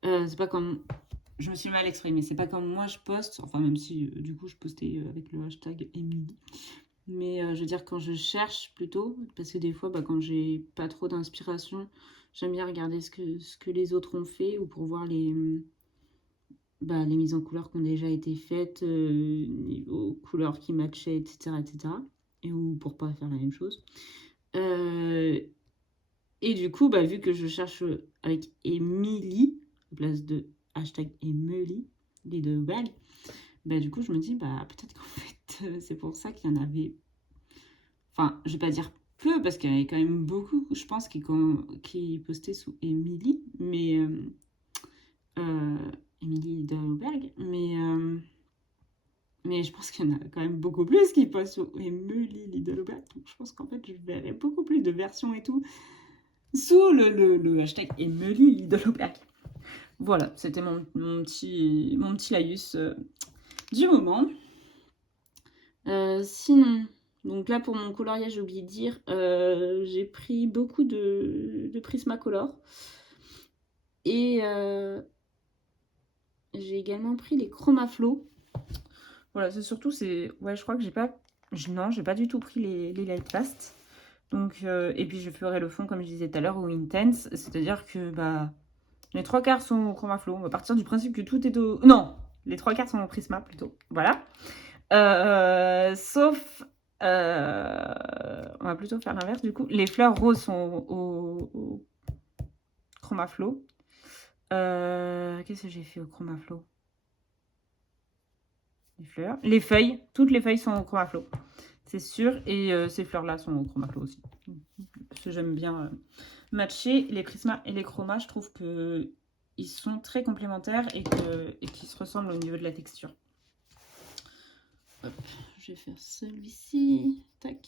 c'est pas comme... Je me suis mal exprimée, c'est pas comme moi je poste, enfin même si du coup je postais avec le hashtag Emily. Mais je veux dire quand je cherche plutôt, parce que des fois quand j'ai pas trop d'inspiration, j'aime bien regarder ce que les autres ont fait ou pour voir les mises en couleur qui ont déjà été faites, niveau couleurs qui matchaient, etc., etc. Ou pour pas faire la même chose. Et du coup, vu que je cherche avec Emily, à place de hashtag Emily, les deux bagues, du coup, je me dis, peut-être qu'en fait, c'est pour ça qu'il y en avait... Enfin, je vais pas dire peu, parce qu'il y en avait quand même beaucoup, je pense, qui postaient sous Emily, mais... Émilie Lideberg, mais je pense qu'il y en a quand même beaucoup plus qui postent sur Émilie Lideberg, donc je pense qu'en fait je verrai beaucoup plus de versions et tout sous le hashtag Émilie Lideberg. Voilà, c'était mon petit laïus du moment. Sinon, donc là pour mon coloriage, j'ai oublié de dire, j'ai pris beaucoup de Prismacolor et j'ai également pris les Chromaflow. Voilà, c'est surtout, ouais, je crois que j'ai pas du tout pris les Light Fast. Donc, et puis je ferai le fond, comme je disais tout à l'heure, au Intense. C'est-à-dire que, les 3/4 sont au Chromaflow. On va partir du principe que tout est au... Non, les 3/4 sont au Prisma, plutôt. Voilà. Sauf... on va plutôt faire l'inverse, du coup. Les fleurs roses sont au Chromaflow. Qu'est-ce que j'ai fait au Chromaflow? Les fleurs. Les feuilles. Toutes les feuilles sont au Chromaflow. C'est sûr. Et ces fleurs-là sont au Chromaflow aussi. Parce que j'aime bien matcher les prismas et les chromas. Je trouve qu'ils sont très complémentaires et qu'ils se ressemblent au niveau de la texture. Hop, je vais faire celui-ci. Tac.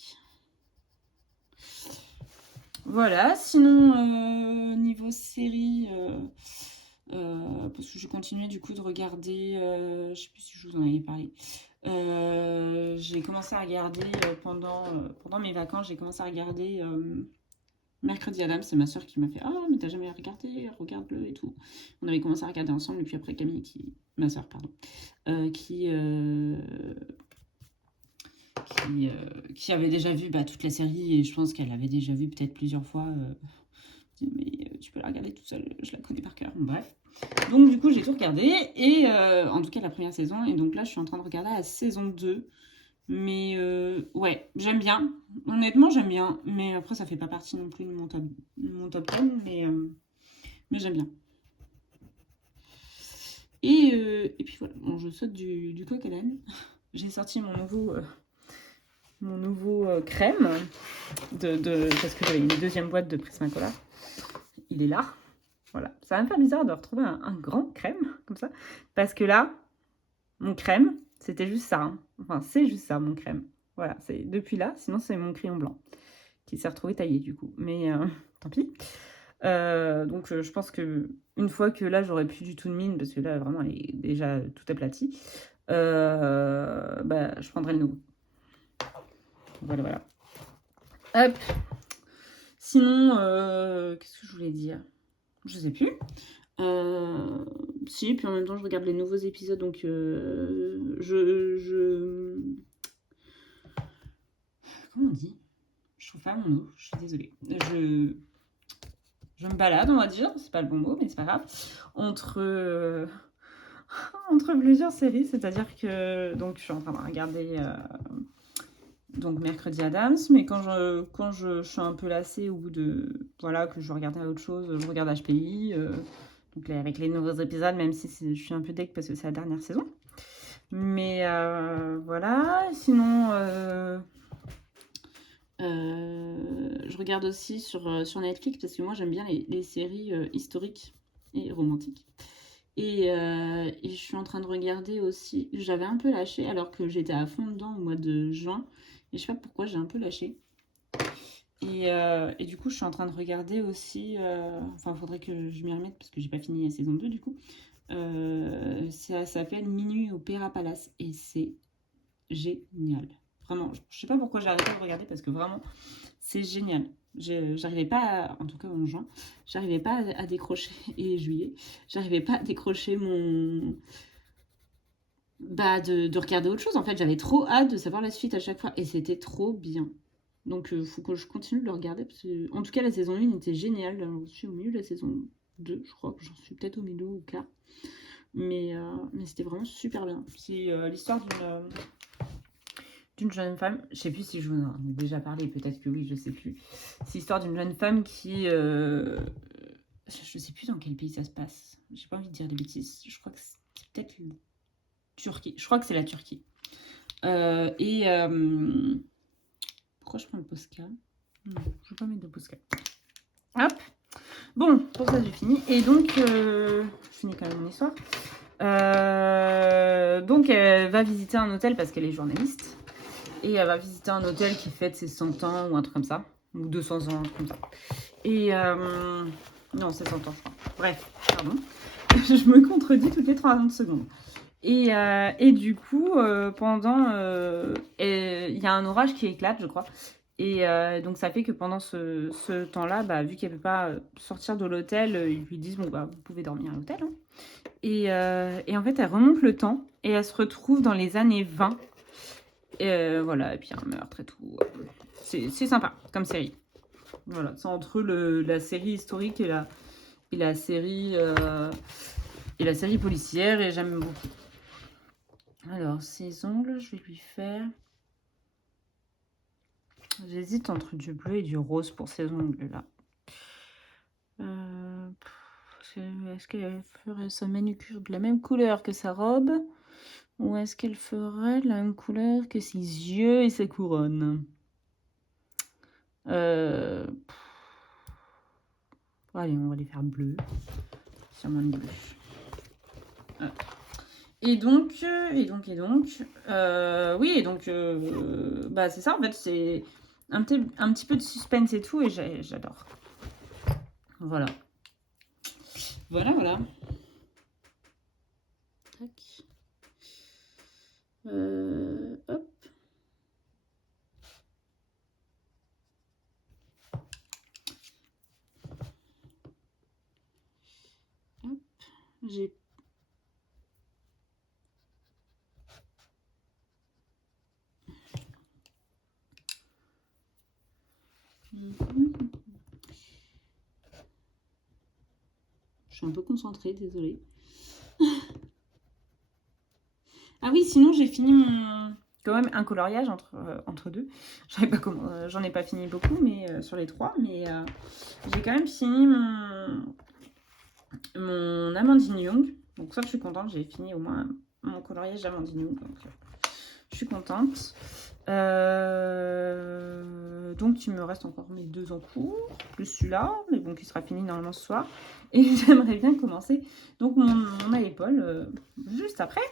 Voilà. Sinon, niveau série... parce que je continuais du coup de regarder, je sais plus si je vous en avais parlé. J'ai commencé à regarder pendant mes vacances, j'ai commencé à regarder Mercredi Adam. C'est ma soeur qui m'a fait ah mais t'as jamais regardé, regarde-le et tout. On avait commencé à regarder ensemble et puis après Camille ma soeur pardon, qui avait déjà vu toute la série et je pense qu'elle l'avait déjà vu peut-être plusieurs fois. Mais tu peux la regarder toute seule, je la connais par cœur. Bref. Donc du coup j'ai tout regardé et en tout cas la première saison et donc là je suis en train de regarder la saison 2. Mais ouais, j'aime bien. Honnêtement j'aime bien. Mais après ça fait pas partie non plus de mon top 10. Mais j'aime bien. Et puis voilà, bon, je saute du coq à l'âne. J'ai sorti mon nouveau crème parce que j'avais une deuxième boîte de Prismacolor. Il est là. Voilà. Ça va me faire bizarre de retrouver un grand crème comme ça. Parce que là, mon crème, c'était juste ça. Hein. Enfin, c'est juste ça, mon crème. Voilà, c'est depuis là. Sinon, c'est mon crayon blanc qui s'est retrouvé taillé du coup. Mais tant pis. Donc, je pense que une fois que là, j'aurai plus du tout de mine, parce que là, vraiment, elle est déjà tout aplatie, bah, je prendrai le nouveau. Voilà, voilà. Hop. Sinon, qu'est-ce que je voulais dire? Je sais plus. Si, puis en même temps, je regarde les nouveaux épisodes, donc comment on dit? Je trouve pas mon mot, je suis désolée. Je me balade, on va dire, c'est pas le bon mot, mais c'est pas grave, entre plusieurs séries, c'est-à-dire que donc je suis en train de regarder donc Mercredi Adams, mais quand je suis un peu lassée au bout de voilà que je veux regarder autre chose, je regarde HPI, donc là, avec les nouveaux épisodes, même si je suis un peu deg parce que c'est la dernière saison. Mais voilà, sinon je regarde aussi sur Netflix parce que moi j'aime bien les séries historiques et romantiques. Et je suis en train de regarder aussi, j'avais un peu lâché alors que j'étais à fond dedans au mois de juin. Et je sais pas pourquoi j'ai un peu lâché. Et du coup, je suis en train de regarder aussi. Enfin, il faudrait que je m'y remette parce que j'ai pas fini la saison 2 du coup. Ça s'appelle Minuit au Opéra Palace et c'est génial. Vraiment, je sais pas pourquoi j'ai arrêté de regarder parce que vraiment, c'est génial. J'arrivais pas, en tout cas en juin, j'arrivais pas à décrocher, et juillet, j'arrivais pas à décrocher de regarder autre chose. En fait, j'avais trop hâte de savoir la suite à chaque fois et c'était trop bien. Donc, faut que je continue de le regarder. Parce que, en tout cas, la saison 1 était géniale. Je suis au milieu de la saison 2. Je crois que j'en suis peut-être au milieu ou quart. Mais c'était vraiment super bien. C'est l'histoire d'une jeune femme. Je sais plus si je vous en ai déjà parlé. Peut-être que oui, je sais plus. C'est l'histoire d'une jeune femme qui... je sais plus dans quel pays ça se passe. J'ai pas envie de dire des bêtises. Je crois que c'est peut-être Turquie. Je crois que c'est la Turquie. Pourquoi je prends le Posca? Non, je vais pas mettre de Posca. Hop. Bon, pour ça j'ai fini. Et donc, je finis quand même mon histoire. Donc, elle va visiter un hôtel parce qu'elle est journaliste. Et elle va visiter un hôtel qui fête ses 100 ans ou un truc comme ça. Ou 200 ans, un truc comme ça. Et non, c'est 100 ans, je crois. Bref, pardon. Je me contredis toutes les 30 secondes. Et du coup, pendant... il y a un orage qui éclate, je crois. Et donc, ça fait que pendant ce temps-là, bah, vu qu'elle ne peut pas sortir de l'hôtel, ils lui disent, bon, bah, vous pouvez dormir à l'hôtel. Hein. Et en fait, elle remonte le temps et elle se retrouve dans les années 20. Voilà, et puis un meurtre et tout. C'est sympa comme série. Voilà, c'est entre la série historique et la série policière et j'aime beaucoup. Alors, ses ongles, je vais lui faire... J'hésite entre du bleu et du rose pour ces ongles-là. Est-ce qu'elle ferait sa manucure de la même couleur que sa robe? Ou est-ce qu'elle ferait la même couleur que ses yeux et sa couronne? Allez, on va les faire bleu. Sûrement le bleu. Oui, bah c'est ça en fait, c'est un petit peu de suspense et tout, et j'adore. Voilà. Voilà. Tac. Hop. Hop. J'ai... Je suis un peu concentrée, désolée. Ah oui, sinon j'ai fini quand même un coloriage entre deux. J'en ai pas fini beaucoup, mais sur les 3, mais j'ai quand même fini mon Amandine Young. Donc ça, je suis contente. J'ai fini au moins mon coloriage Amandine Young. Donc je suis contente. Donc il me reste encore mes 2 en cours, plus celui-là, mais bon, qui sera fini normalement ce soir. Et j'aimerais bien commencer donc mon à l'épaule juste après.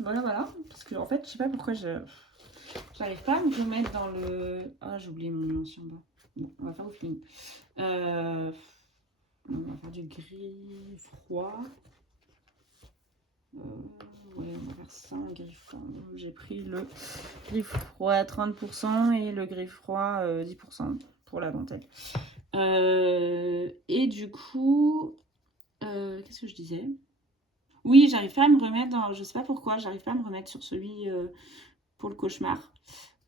Voilà, voilà. Parce que en fait, je sais pas pourquoi j'arrive pas à me remettre dans le... Ah, j'ai oublié mon nuancier en bas. Bon, on va faire au feeling. On va faire du gris froid. Ouais, on va faire ça en gris froid. J'ai pris le gris froid à 30% et le gris froid 10% pour la dentelle. Et du coup, qu'est-ce que je disais? Oui, j'arrive pas à me remettre dans... Je sais pas pourquoi, j'arrive pas à me remettre sur celui pour le cauchemar.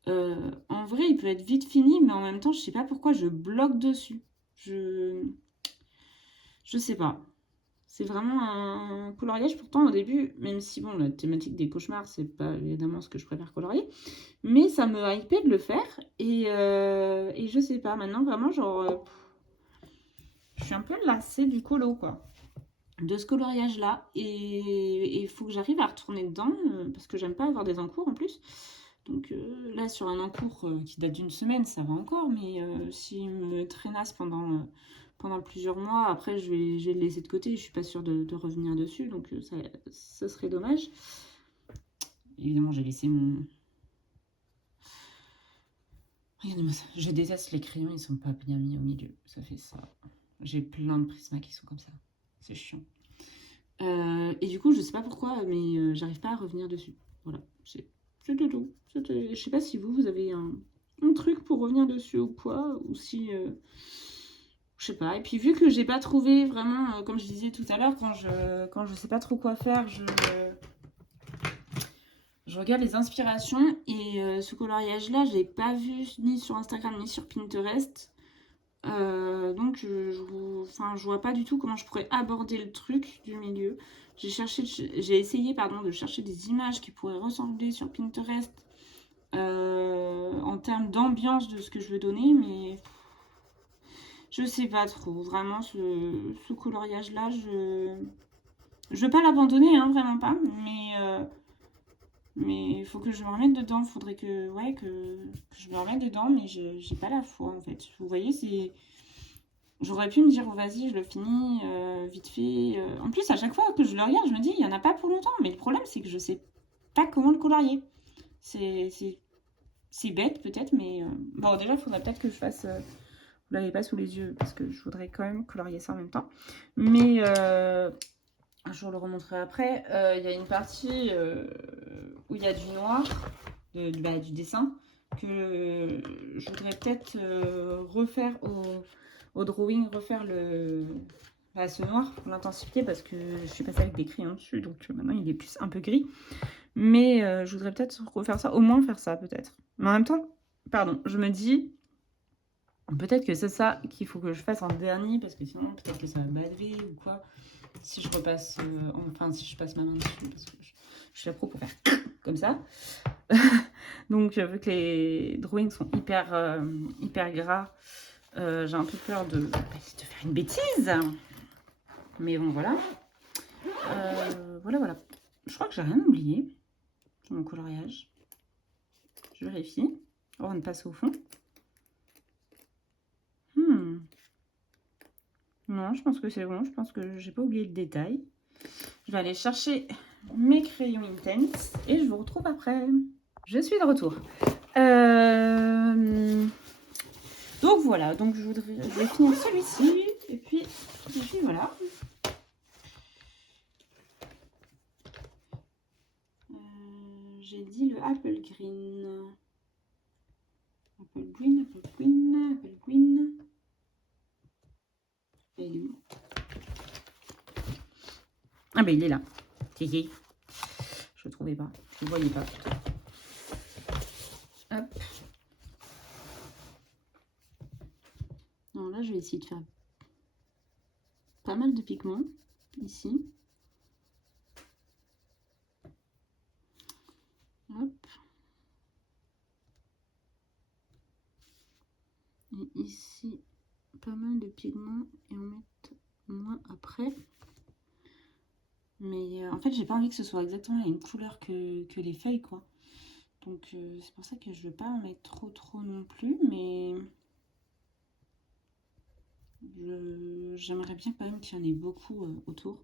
En vrai, il peut être vite fini, mais en même temps, je sais pas pourquoi je bloque dessus. Je sais pas. C'est vraiment un coloriage, pourtant au début, même si bon, la thématique des cauchemars, c'est pas évidemment ce que je préfère colorier, mais ça me hypait de le faire, et je sais pas, maintenant vraiment, genre, je suis un peu lassée du colo, quoi, de ce coloriage-là, et il faut que j'arrive à retourner dedans, parce que j'aime pas avoir des encours en plus. Donc là, sur un encours qui date d'une semaine, ça va encore, mais s'il me traînasse pendant plusieurs mois, après, je vais le laisser de côté. Je suis pas sûre de revenir dessus, donc ça serait dommage. Évidemment, j'ai laissé mon... Regardez-moi ça. Je déteste les crayons, ils sont pas bien mis au milieu. Ça fait ça. J'ai plein de Prisma qui sont comme ça. C'est chiant. Et du coup, je sais pas pourquoi, mais j'arrive pas à revenir dessus. Voilà, c'était tout. Je sais pas si vous avez un truc pour revenir dessus ou quoi, ou si... je sais pas. Et puis vu que j'ai pas trouvé vraiment, comme je disais tout à l'heure, quand je sais pas trop quoi faire, je regarde les inspirations. Et ce coloriage-là, je l'ai pas vu ni sur Instagram ni sur Pinterest. Donc je vois pas du tout comment je pourrais aborder le truc du milieu. J'ai essayé de chercher des images qui pourraient ressembler sur Pinterest en termes d'ambiance de ce que je veux donner, mais je sais pas trop. Vraiment, ce coloriage-là, je veux pas l'abandonner, hein, vraiment pas, mais il faut que je me remette dedans. Faudrait que je me remette dedans, mais j'ai pas la foi en fait. Vous voyez, c'est... J'aurais pu me dire, oh, vas-y, je le finis vite fait. En plus, à chaque fois que je le regarde, je me dis, il n'y en a pas pour longtemps. Mais le problème, c'est que je sais pas comment le colorier. C'est bête, peut-être, mais... Bon, déjà, il faudrait peut-être que je fasse... vous l'avez pas sous les yeux, parce que je voudrais quand même colorier ça en même temps. Mais je vous le remontrerai après. Il y a une partie où il y a du noir, du dessin, que je voudrais peut-être refaire au drawing, refaire ce noir pour l'intensifier, parce que je suis passée avec des crayons dessus, donc maintenant il est plus un peu gris. Mais je voudrais peut-être refaire ça, au moins faire ça peut-être. Mais en même temps, pardon, je me dis, peut-être que c'est ça qu'il faut que je fasse en dernier, parce que sinon peut-être que ça va baver ou quoi. Si je repasse, si je passe ma main dessus, parce que je suis la pro pour faire comme ça. Donc vu que les drawings sont hyper gras, j'ai un peu peur de faire une bêtise. Mais bon, voilà. Voilà. Je crois que j'ai rien oublié sur mon coloriage. Je vérifie. Avant de passer au fond. Non, je pense que c'est bon. Je pense que j'ai pas oublié le détail. Je vais aller chercher mes crayons Intense et je vous retrouve après. Je suis de retour. Donc voilà, donc je vais finir celui-ci et puis voilà. J'ai dit le Apple Green. Apple Green. Il est où? Ah ben il est là. Je le trouvais pas. Je le voyais pas. Hop. Non, là je vais essayer de faire pas mal de pigments ici. Hop. Et ici, pas mal de pigments et en mettre moins après. mais en fait, j'ai pas envie que ce soit exactement la même couleur que les feuilles, quoi. Donc, c'est pour ça que je veux pas en mettre trop non plus, mais j'aimerais bien quand même qu'il y en ait beaucoup autour.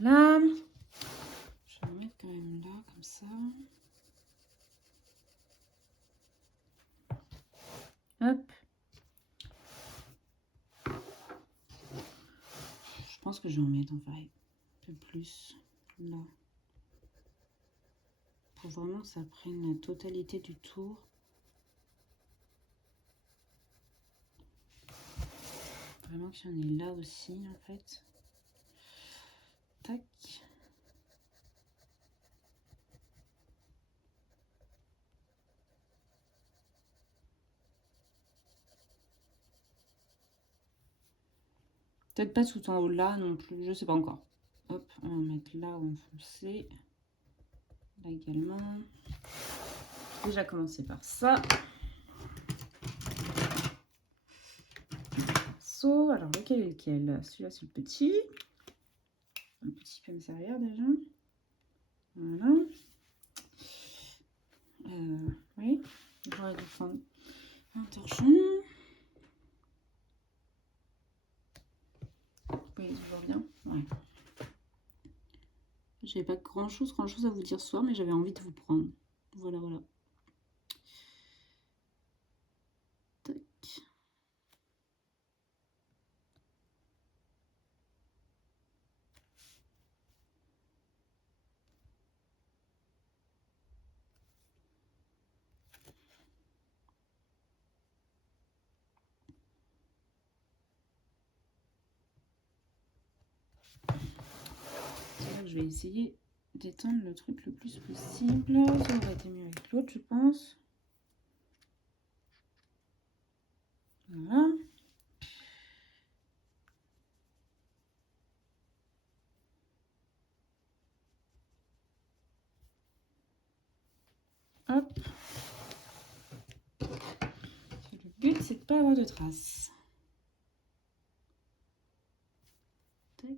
Voilà. Je vais en mettre quand même là, comme ça. Hop. Je pense que je vais en mettre en vrai un peu plus là. Pour vraiment que ça prenne la totalité du tour. Vraiment qu'il y en ait là aussi en fait. Tac. Peut-être pas tout en haut là non plus, je sais pas encore. Hop, on va mettre là où on foncé. Là également. Déjà commencer par ça. Alors lequel est lequel? Celui-là c'est le petit. Un petit peut me servir déjà. Voilà. Oui, j'aurais dû prendre un torchon. Oui, toujours bien. Ouais. J'avais pas grand chose à vous dire ce soir, mais j'avais envie de vous prendre. Voilà. Tac. C'est là que je vais essayer d'étendre le truc le plus possible. Ça aurait été mieux avec l'autre, je pense. Voilà. Hop. Le but, c'est de ne pas avoir de traces. Tac.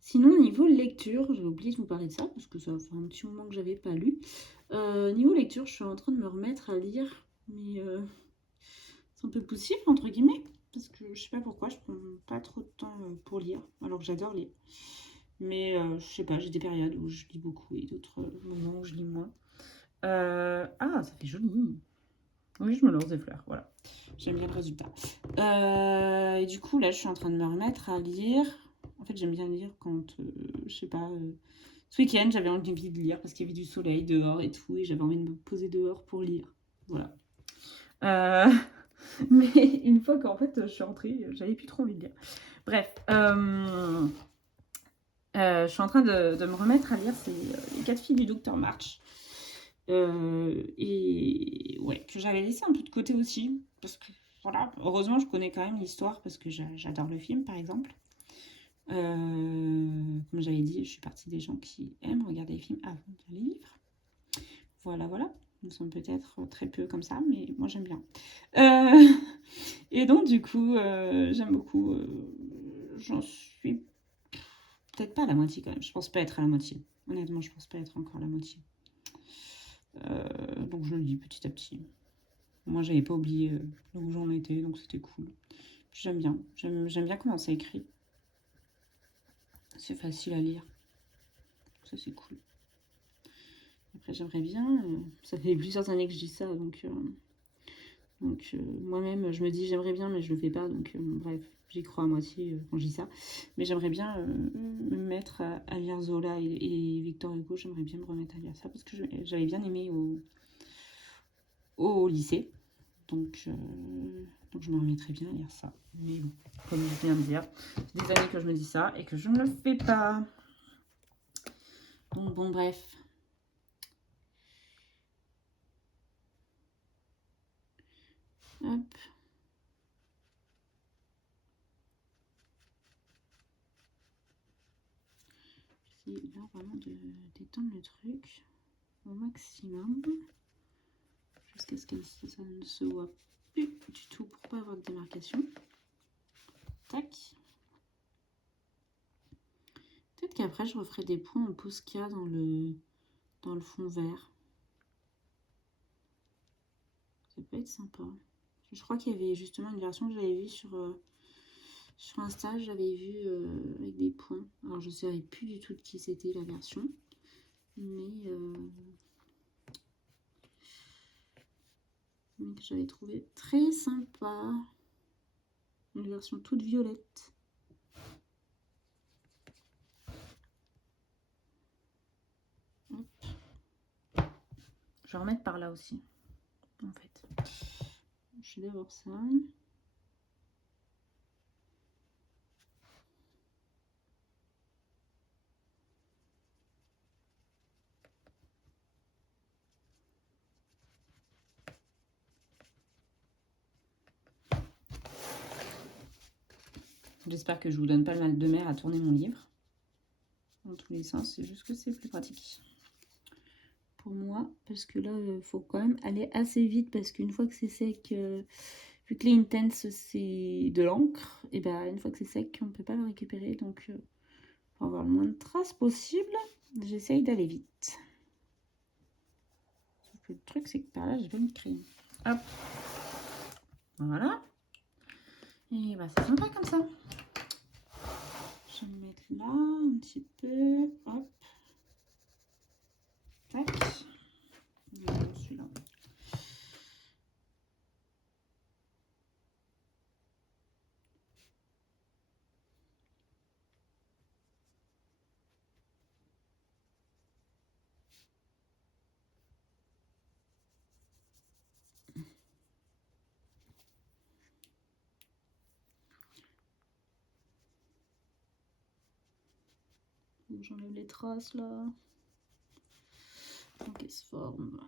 Sinon, niveau lecture, j'ai oublié de vous parler de ça parce que ça fait un petit moment que j'avais pas lu. Niveau lecture, je suis en train de me remettre à lire, mais c'est un peu poussif, entre guillemets, parce que je sais pas pourquoi, je prends pas trop de temps pour lire, alors que j'adore lire. Mais je sais pas, j'ai des périodes où je lis beaucoup et d'autres moments où je lis moins. Ah, ça fait joli. Oui, je me lance des fleurs, voilà. J'aime bien le résultat. Et du coup, là, je suis en train de me remettre à lire. En fait, j'aime bien lire quand, je sais pas, ce week-end, j'avais envie de lire parce qu'il y avait du soleil dehors et tout, et j'avais envie de me poser dehors pour lire. Voilà. Mais une fois qu'en fait, je suis rentrée, j'avais plus trop envie de lire. Bref, je suis en train de me remettre à lire Les 4 filles du docteur March. Et ouais, que j'avais laissé un peu de côté aussi. Parce que voilà, heureusement, je connais quand même l'histoire parce que j'adore le film, par exemple. Comme j'avais dit, je suis partie des gens qui aiment regarder les films avant de lire les livres. Voilà, voilà. Nous sommes peut-être très peu comme ça, mais moi j'aime bien. Et donc du coup, j'aime beaucoup. J'en suis peut-être pas à la moitié quand même. Je pense pas être à la moitié. Honnêtement, je pense pas être encore à la moitié. Donc je le lis petit à petit. Moi, j'avais pas oublié là où j'en étais, donc c'était cool. J'aime bien. J'aime bien comment c'est écrit. C'est facile à lire. Ça, c'est cool. Après, j'aimerais bien. Ça fait plusieurs années que je dis ça, donc moi-même, je me dis j'aimerais bien, mais je le fais pas. Donc, bref, j'y crois à moitié quand je dis ça. Mais j'aimerais bien me mettre à lire Zola et Victor Hugo. J'aimerais bien me remettre à lire ça parce que j'avais bien aimé au lycée. Donc, je me remettrais bien à lire ça. Mais bon, comme je viens de dire, c'est des années que je me dis ça et que je ne le fais pas. Donc, bon, bref. Hop. J'essaie là vraiment de d'étendre le truc au maximum jusqu'à ce que ça ne se voit plus du tout pour pas avoir de démarcation. Tac. Peut-être qu'après je referai des points en Posca dans le fond vert. Ça peut être sympa. Je crois qu'il y avait justement une version que j'avais vue sur Insta, j'avais vu avec des points. Alors je ne savais plus du tout de qui c'était la version. Mais que j'avais trouvé très sympa. Une version toute violette. Hop. Je vais remettre par là aussi, en fait. Je vais d'abord ça. J'espère que je vous donne pas le mal de mer à tourner mon livre. Dans tous les sens, c'est juste que c'est plus pratique. Pour moi, parce que là, il faut quand même aller assez vite, parce qu'une fois que c'est sec, vu que les Intense, c'est de l'encre, et ben une fois que c'est sec, on ne peut pas le récupérer, donc pour avoir le moins de traces possible, j'essaye d'aller vite. Sauf que le truc, c'est que par là, j'ai pas mis de crayon. Hop. Voilà. Et bah, c'est sympa comme ça. Je vais me mettre là un petit peu. Hop. Tac. Celui-là. J'enlève les traces là. Pour qu'elles se forment.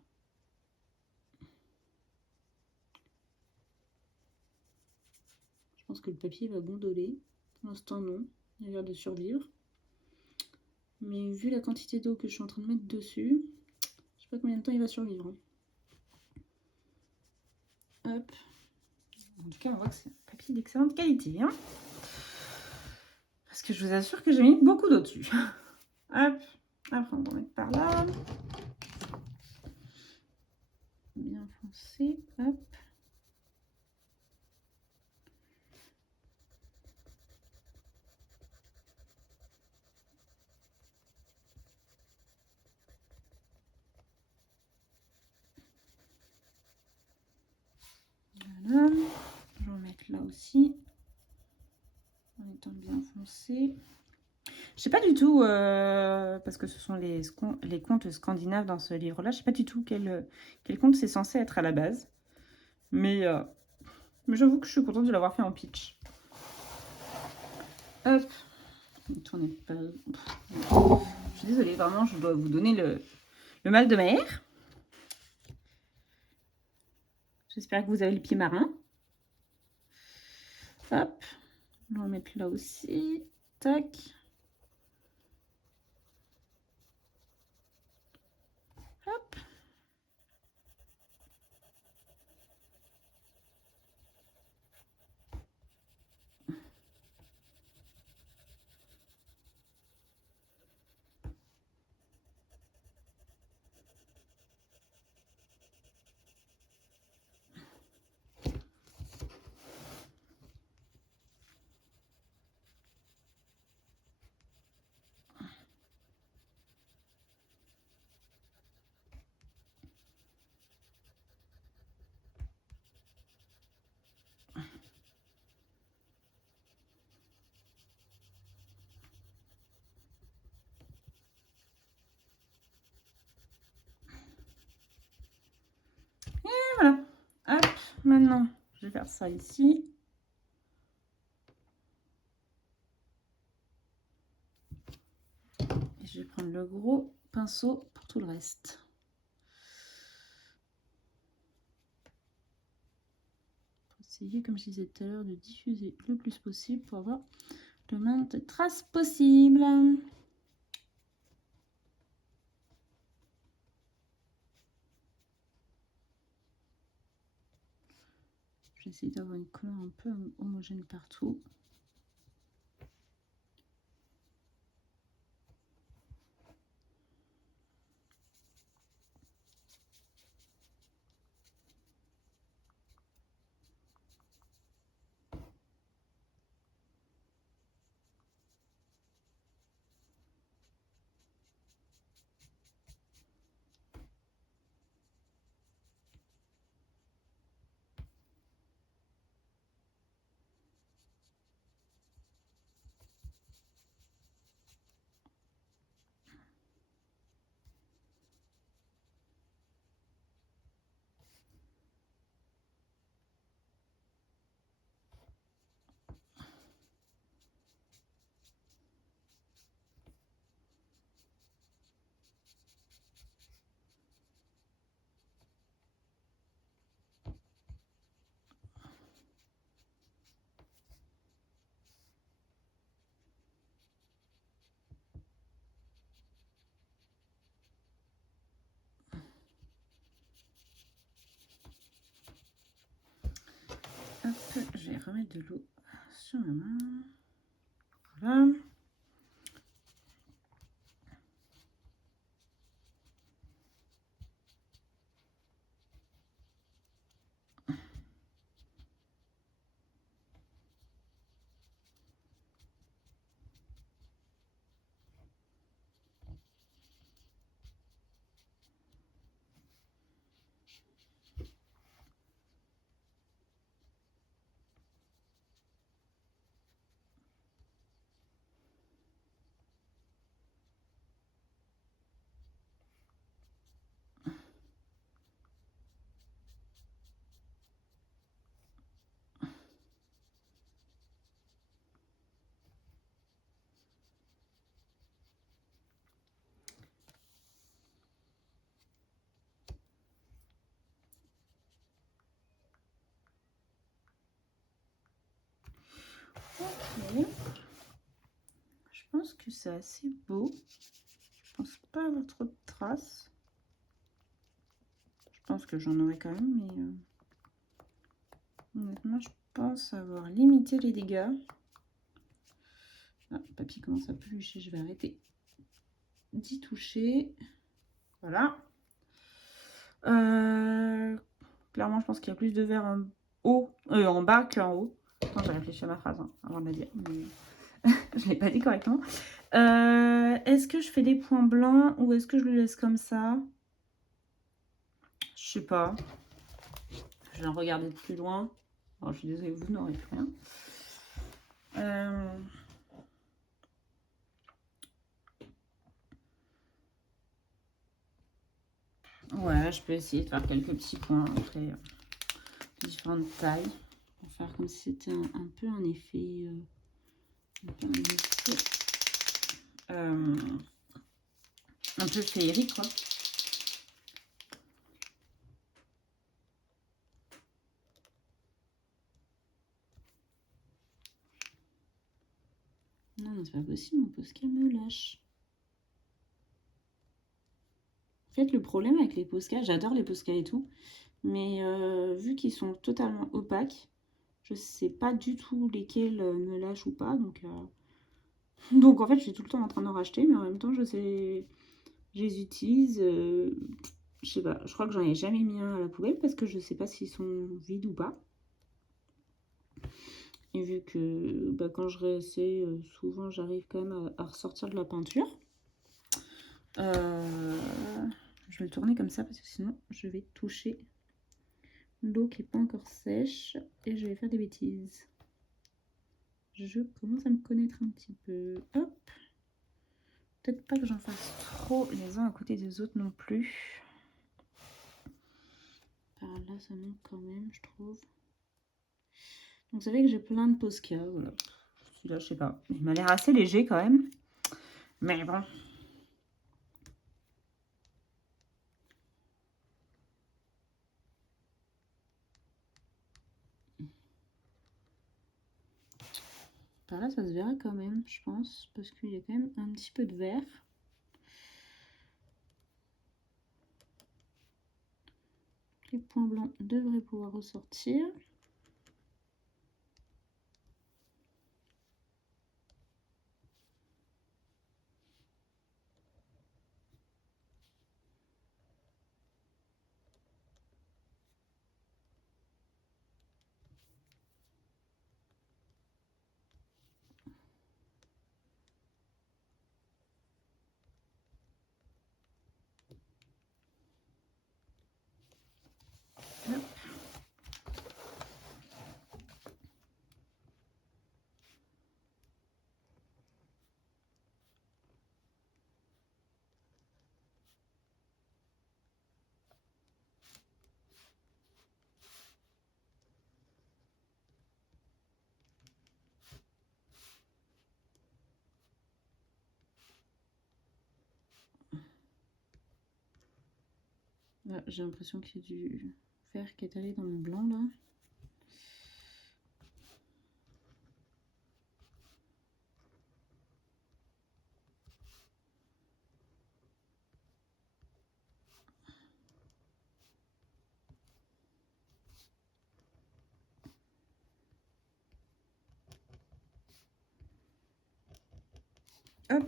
Je pense que le papier va gondoler. Pour l'instant, non. Il a l'air de survivre. Mais vu la quantité d'eau que je suis en train de mettre dessus, je sais pas combien de temps il va survivre. Hop. En tout cas, on voit que c'est un papier d'excellente qualité. Hein, parce que je vous assure que j'ai mis beaucoup d'eau dessus. Hop. Après, on va mettre par là. Bien foncé. Hop. Voilà. Je vais en mettre là aussi. En étant bien foncé. Je sais pas du tout, parce que ce sont les contes scandinaves dans ce livre-là, je sais pas du tout quel conte c'est censé être à la base. Mais j'avoue que je suis contente de l'avoir fait en pitch. Hop. Ne tournez pas. Je suis désolée, vraiment, je dois vous donner le mal de mer. J'espère que vous avez le pied marin. Hop. On va en mettre là aussi. Tac. Hop. Et voilà. Hop, maintenant, je vais faire ça ici. Et je vais prendre le gros pinceau pour tout le reste. Pour essayer, comme je disais tout à l'heure, de diffuser le plus possible pour avoir le moins de traces possible. Je vais essayer d'avoir une couleur un peu homogène partout. Hop, je vais remettre de l'eau sur ma main. Voilà. Ok. Je pense que c'est assez beau. Je pense pas avoir trop de traces. Je pense que j'en aurai quand même, mais honnêtement, je pense avoir limité les dégâts. Ah, le papier commence à pelucher, je vais arrêter d'y toucher. Voilà. Clairement, je pense qu'il y a plus de verre en haut, en bas qu'en haut. Attends, j'ai réfléchi à ma phrase hein, avant de la dire, mais je ne l'ai pas dit correctement. Est-ce que je fais des points blancs ou est-ce que je le laisse comme ça? Je sais pas. Je vais en regarder de plus loin. Alors, je suis désolée, vous n'aurez plus rien. Ouais, je peux essayer de faire quelques petits points après différentes tailles. On va faire comme si c'était un peu un effet, un peu féerique, quoi. Non, c'est pas aussi mon Posca me lâche. En fait, le problème avec les Posca, j'adore les Posca et tout, mais vu qu'ils sont totalement opaques, je sais pas du tout lesquels me lâchent ou pas, donc en fait je suis tout le temps en train d'en racheter, mais en même temps je les utilise, je sais pas, je crois que j'en ai jamais mis un à la poubelle parce que je sais pas s'ils sont vides ou pas. Et vu que quand je réessaie, souvent j'arrive quand même à ressortir de la peinture. Je vais le tourner comme ça parce que sinon je vais toucher l'eau qui n'est pas encore sèche et je vais faire des bêtises. Je commence à me connaître un petit peu. Hop. Peut-être pas que j'en fasse trop les uns à côté des autres non plus. Par là ça manque quand même, je trouve. Donc vous savez que j'ai plein de Posca, voilà. Celui-là je sais pas, il m'a l'air assez léger quand même. Mais bon. Par là, ça se verra quand même, je pense, parce qu'il y a quand même un petit peu de vert. Les points blancs devraient pouvoir ressortir. Là, j'ai l'impression qu'il y a du vert qui est allé dans mon blanc là. Hop.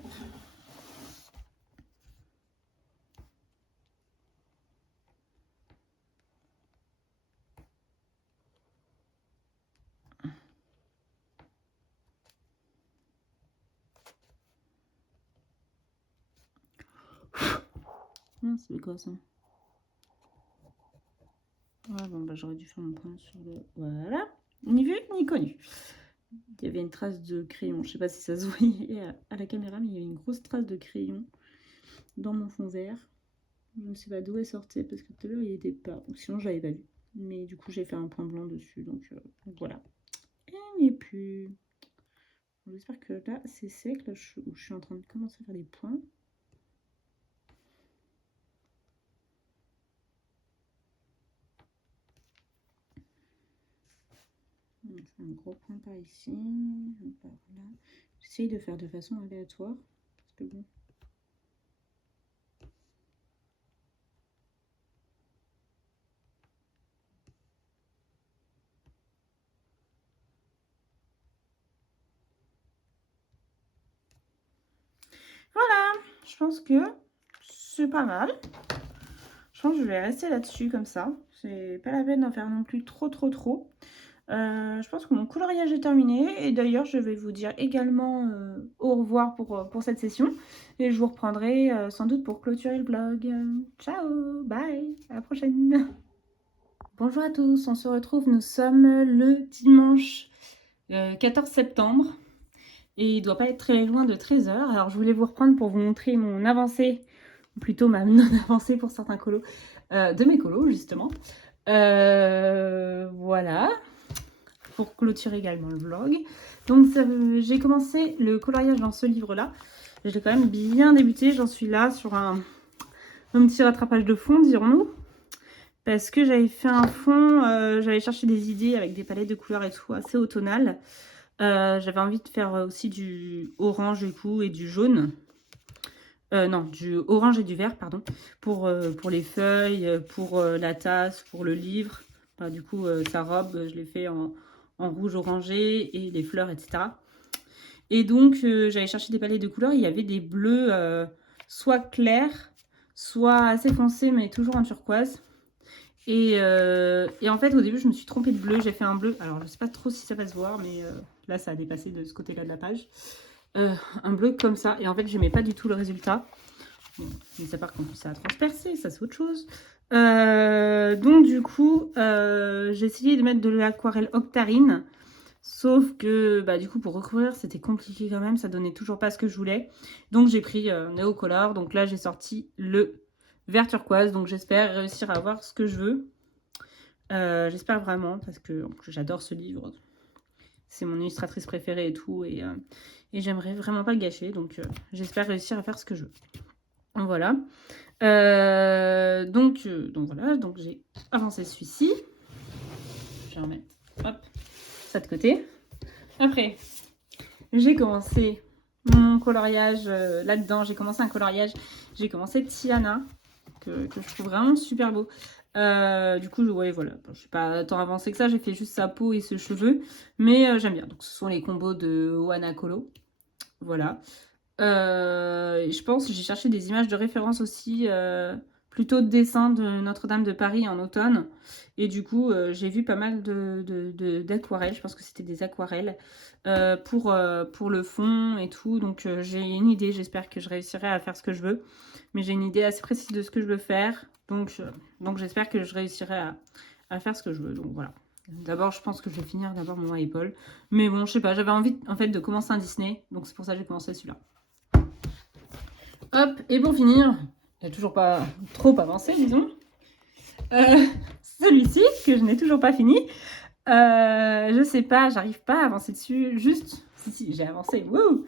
C'est quoi ça? Ah bon, j'aurais dû faire mon point sur le... Voilà. Ni vu, ni connu. Il y avait une trace de crayon. Je sais pas si ça se voyait à la caméra, mais il y avait une grosse trace de crayon dans mon fond vert. Je ne sais pas d'où elle sortait parce que tout à l'heure il n'y était pas. Ou sinon, je l'avais pas vu. Mais du coup, j'ai fait un point blanc dessus. Donc voilà. Et il n'y est plus. J'espère que là, c'est sec. Là, je suis en train de commencer à faire des points. On fait un gros point par ici, par là. J'essaye de faire de façon aléatoire. Parce que bon. Voilà, je pense que c'est pas mal. Je pense que je vais rester là-dessus comme ça. C'est pas la peine d'en faire non plus trop. Je pense que mon coloriage est terminé. Et d'ailleurs, je vais vous dire également au revoir pour cette session. Et je vous reprendrai sans doute pour clôturer le blog. Ciao, bye, à la prochaine. Bonjour à tous, on se retrouve, nous sommes le dimanche 14 septembre. Et il ne doit pas être très loin de 13 h. Alors, je voulais vous reprendre pour vous montrer mon avancée, ou plutôt ma non-avancée pour certains colos, de mes colos, justement. Voilà, pour clôturer également le vlog. Donc, j'ai commencé le coloriage dans ce livre-là. Je l'ai quand même bien débuté. J'en suis là sur un petit rattrapage de fond, dirons-nous. Parce que j'avais fait un fond, j'avais cherché des idées avec des palettes de couleurs et tout, assez automnales. J'avais envie de faire aussi du orange du coup et du jaune. Non, du orange et du vert, pardon, pour les feuilles, pour la tasse, pour le livre. Bah, du coup, sa robe, je l'ai fait en rouge orangé et les fleurs, etc. Et donc, j'allais chercher des palettes de couleurs. Il y avait des bleus soit clairs, soit assez foncés, mais toujours en turquoise. Et en fait, au début, je me suis trompée de bleu. J'ai fait un bleu. Alors, je ne sais pas trop si ça va se voir, mais là, ça a dépassé de ce côté-là de la page. Un bleu comme ça. Et en fait, je n'aimais pas du tout le résultat. Bon, mais ça par contre, ça a transpercé, ça c'est autre chose. Donc du coup, j'ai essayé de mettre de l'aquarelle Octarine. Sauf que bah, du coup, pour recouvrir, c'était compliqué quand même. Ça donnait toujours pas ce que je voulais. Donc j'ai pris Neocolor. Donc là, j'ai sorti le vert turquoise. Donc j'espère réussir à avoir ce que je veux. J'espère vraiment parce que j'adore ce livre. C'est mon illustratrice préférée et tout. Et j'aimerais vraiment pas le gâcher. Donc j'espère réussir à faire ce que je veux. Voilà. Donc voilà, donc j'ai avancé celui-ci. Je vais remettre hop, ça de côté. Après, j'ai commencé mon coloriage là-dedans. J'ai commencé un coloriage. J'ai commencé Tiana, que je trouve vraiment super beau. Du coup, ouais, voilà. Bon, je suis pas tant avancée que ça. J'ai fait juste sa peau et ses cheveux. Mais j'aime bien. Donc, ce sont les combos de Wanakolo. Voilà. Je pense que j'ai cherché des images de référence aussi, plutôt de dessins de Notre-Dame de Paris en automne. Et du coup, j'ai vu pas mal d'aquarelles. Je pense que c'était des aquarelles pour le fond et tout. Donc, j'ai une idée. J'espère que je réussirai à faire ce que je veux. Mais j'ai une idée assez précise de ce que je veux faire. Donc j'espère que je réussirai à faire ce que je veux. Donc, voilà. D'abord, je pense que je vais finir d'abord mon Apple. Mais bon, je sais pas. J'avais envie, en fait, de commencer un Disney. Donc, c'est pour ça que j'ai commencé celui-là. Hop, et pour finir, il n'a toujours pas trop avancé, disons. Celui-ci, que je n'ai toujours pas fini. Je sais pas, j'arrive pas à avancer dessus. Juste, si, j'ai avancé. Wouh,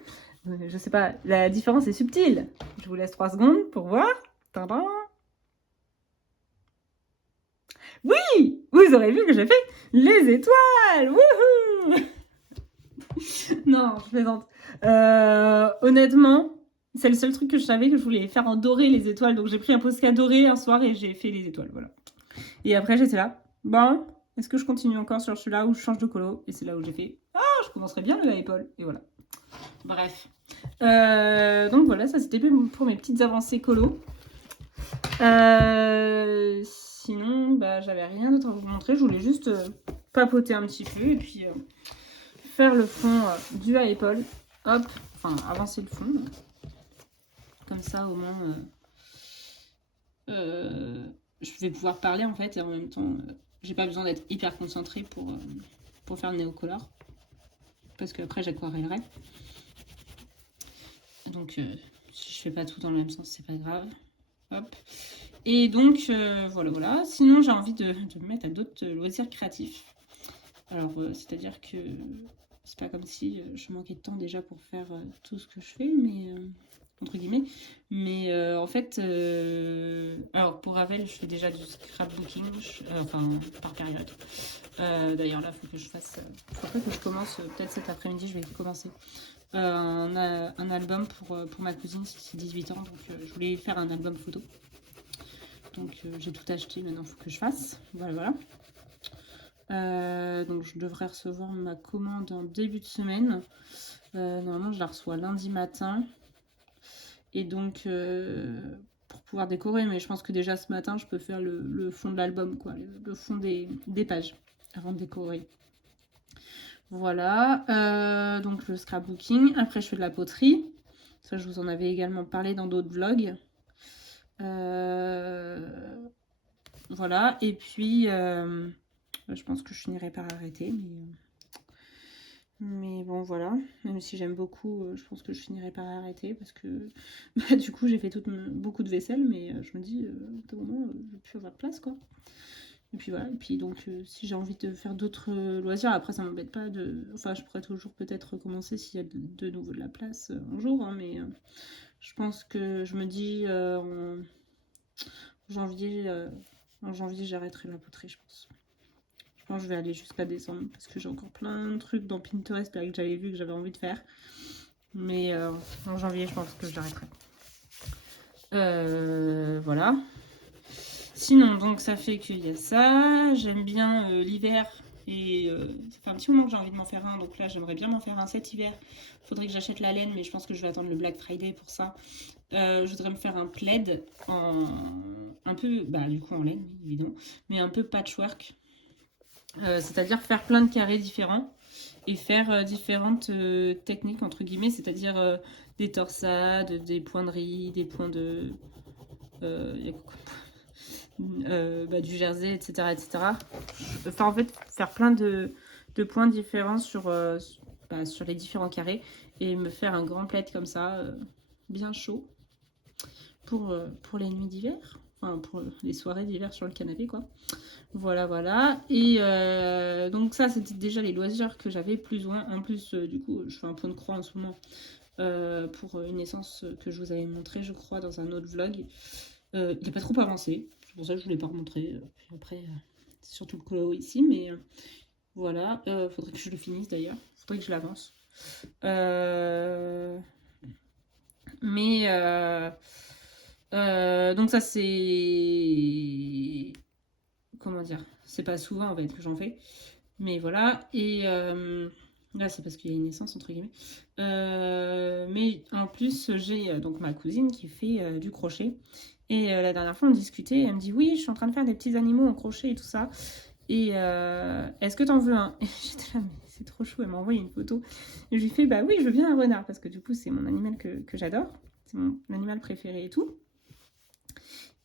je sais pas, la différence est subtile. Je vous laisse 3 secondes pour voir. Tadam. Oui, vous aurez vu que j'ai fait les étoiles. Wouhou. Non, je plaisante. Honnêtement, c'est le seul truc que je savais que je voulais faire en doré les étoiles. Donc j'ai pris un Posca doré un soir et j'ai fait les étoiles. Voilà. Et après j'étais là. Bon, est-ce que je continue encore sur celui-là ou je change de colo? Et c'est là où j'ai fait. Ah, je commencerai bien le Apple. Et voilà. Bref. Donc voilà, ça c'était pour mes petites avancées colo. Sinon, bah, j'avais rien d'autre à vous montrer. Je voulais juste papoter un petit peu et puis faire le fond du Apple. Hop, enfin avancer le fond. Comme ça, au moins, je vais pouvoir parler en fait et en même temps, j'ai pas besoin d'être hyper concentrée pour faire le néocolor. Parce qu'après, j'aquarellerai. Donc, si je fais pas tout dans le même sens, c'est pas grave. Hop. Et donc, voilà. Sinon, j'ai envie de me mettre à d'autres loisirs créatifs. Alors, c'est-à-dire que c'est pas comme si je manquais de temps déjà pour faire tout ce que je fais, mais entre guillemets. Mais en fait, alors pour Ravel, je fais déjà du scrapbooking, enfin par période. D'ailleurs, là, il faut que je fasse. Faudrait que je commence, peut-être cet après-midi, je vais commencer un album pour ma cousine, c'est 18 ans, donc je voulais faire un album photo. Donc j'ai tout acheté, maintenant il faut que je fasse. Voilà. Donc je devrais recevoir ma commande en début de semaine. Normalement je la reçois lundi matin. Et donc pour pouvoir décorer, mais je pense que déjà ce matin je peux faire le fond de l'album, quoi, le fond des pages avant de décorer. Voilà, donc le scrapbooking. Après je fais de la poterie. Ça je vous en avais également parlé dans d'autres vlogs. Voilà, et puis je pense que je finirai par arrêter, mais bon voilà, même si j'aime beaucoup, je pense que je finirai par arrêter parce que bah, du coup j'ai fait beaucoup de vaisselle, mais je me dis à un moment je vais plus avoir de place quoi. Et puis voilà, et puis donc si j'ai envie de faire d'autres loisirs, après ça m'embête pas enfin je pourrais toujours peut-être recommencer s'il y a de nouveau de la place un jour, hein, mais je pense que je me dis en janvier j'arrêterai la poterie, je pense. pense que je vais aller jusqu'à décembre parce que j'ai encore plein de trucs dans Pinterest là, que j'avais vu que j'avais envie de faire. Mais en janvier, je pense que je l'arrêterai. Voilà. Sinon, donc ça fait qu'il y a ça. J'aime bien l'hiver. Et ça fait un petit moment que j'ai envie de m'en faire un. Donc là, j'aimerais bien m'en faire un cet hiver. Faudrait que j'achète la laine, mais je pense que je vais attendre le Black Friday pour ça. Je voudrais me faire un plaid en un peu, bah du coup en laine, oui, évidemment, mais un peu patchwork. C'est-à-dire faire plein de carrés différents et faire différentes techniques entre guillemets, c'est-à-dire des torsades, des points de riz, des points de y a quoi du jersey, etc., etc. Enfin, en fait, faire plein de points différents sur les différents carrés et me faire un grand plaid comme ça, bien chaud, pour les nuits d'hiver. Enfin, pour les soirées d'hiver sur le canapé, quoi. Voilà, voilà. Et donc ça, c'était déjà les loisirs que j'avais plus ou moins. En plus, du coup, je fais un point de croix en ce moment pour une naissance que je vous avais montré, je crois, dans un autre vlog. Il n'est pas trop avancé. C'est pour ça que je ne vous l'ai pas remontré. Après, c'est surtout le colo ici, mais voilà. Faudrait que je le finisse d'ailleurs. Faudrait que je l'avance. Mais donc ça c'est comment dire, c'est pas souvent en fait que j'en fais, mais voilà. Et là c'est parce qu'il y a une naissance entre guillemets. Mais en plus j'ai donc ma cousine qui fait du crochet. Et la dernière fois on discutait, elle me dit oui je suis en train de faire des petits animaux en crochet et tout ça. Et est-ce que t'en veux un? Et j'étais là, mais c'est trop chou, elle m'a envoyé une photo. Et je lui fais, bah oui, je veux bien un renard, parce que du coup, c'est mon animal que j'adore. C'est mon animal préféré et tout.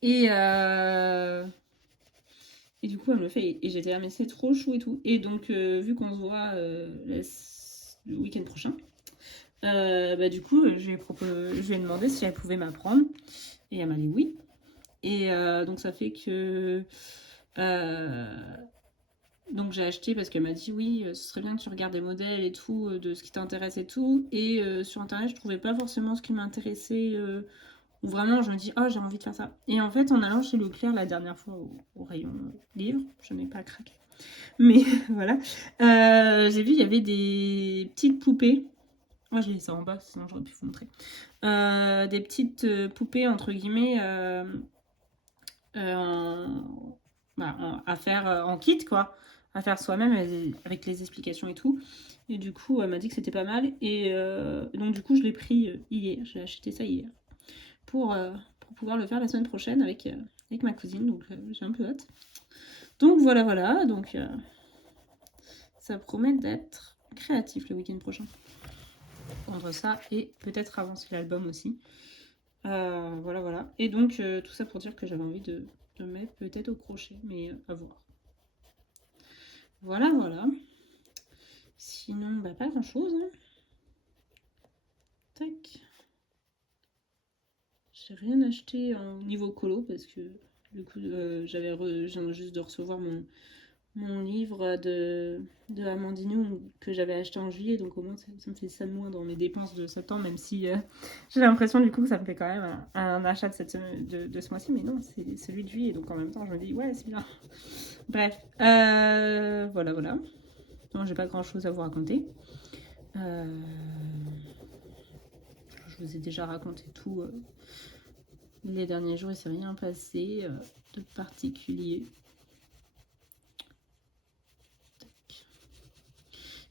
Et, et du coup, elle me le fait. Et j'étais là, mais c'est trop chou et tout. Et donc, vu qu'on se voit le week-end prochain, du coup, je lui ai demandé si elle pouvait m'apprendre. Et elle m'a dit oui. Et donc, ça fait que. Donc j'ai acheté parce qu'elle m'a dit oui, ce serait bien que tu regardes des modèles et tout, de ce qui t'intéresse et tout. Et sur internet, je trouvais pas forcément ce qui m'intéressait. Ou vraiment, je me dis, oh, j'ai envie de faire ça. Et en fait, en allant chez Leclerc la dernière fois au rayon livre, je n'ai pas craqué. Mais voilà, j'ai vu, il y avait des petites poupées. Moi, j'ai mis ça en bas, sinon j'aurais pu vous montrer. Des petites poupées, entre guillemets, à faire en kit, quoi. À faire soi-même avec les explications et tout. Et du coup, elle m'a dit que c'était pas mal. Et donc, du coup, je l'ai pris hier. J'ai acheté ça hier. Pour pouvoir le faire la semaine prochaine avec ma cousine. Donc, j'ai un peu hâte. Donc, voilà, voilà. Donc, ça promet d'être créatif le week-end prochain. Prendre ça et peut-être avancer l'album aussi. Voilà, voilà. Et donc, tout ça pour dire que j'avais envie de me mettre peut-être au crochet, mais à voir. Voilà, voilà. Sinon, pas grand-chose. Hein. Tac. J'ai rien acheté en niveau colo parce que du coup, je viens juste de recevoir mon livre de Amandine que j'avais acheté en juillet, donc au moins ça me fait ça de moins dans mes dépenses de septembre, même si j'ai l'impression du coup que ça me fait quand même un achat de ce mois-ci, mais non, c'est celui de juillet, donc en même temps je me dis ouais c'est bien. Bref, voilà, voilà. Non, j'ai pas grand-chose à vous raconter. Je vous ai déjà raconté tout. Les derniers jours, il s'est rien passé de particulier.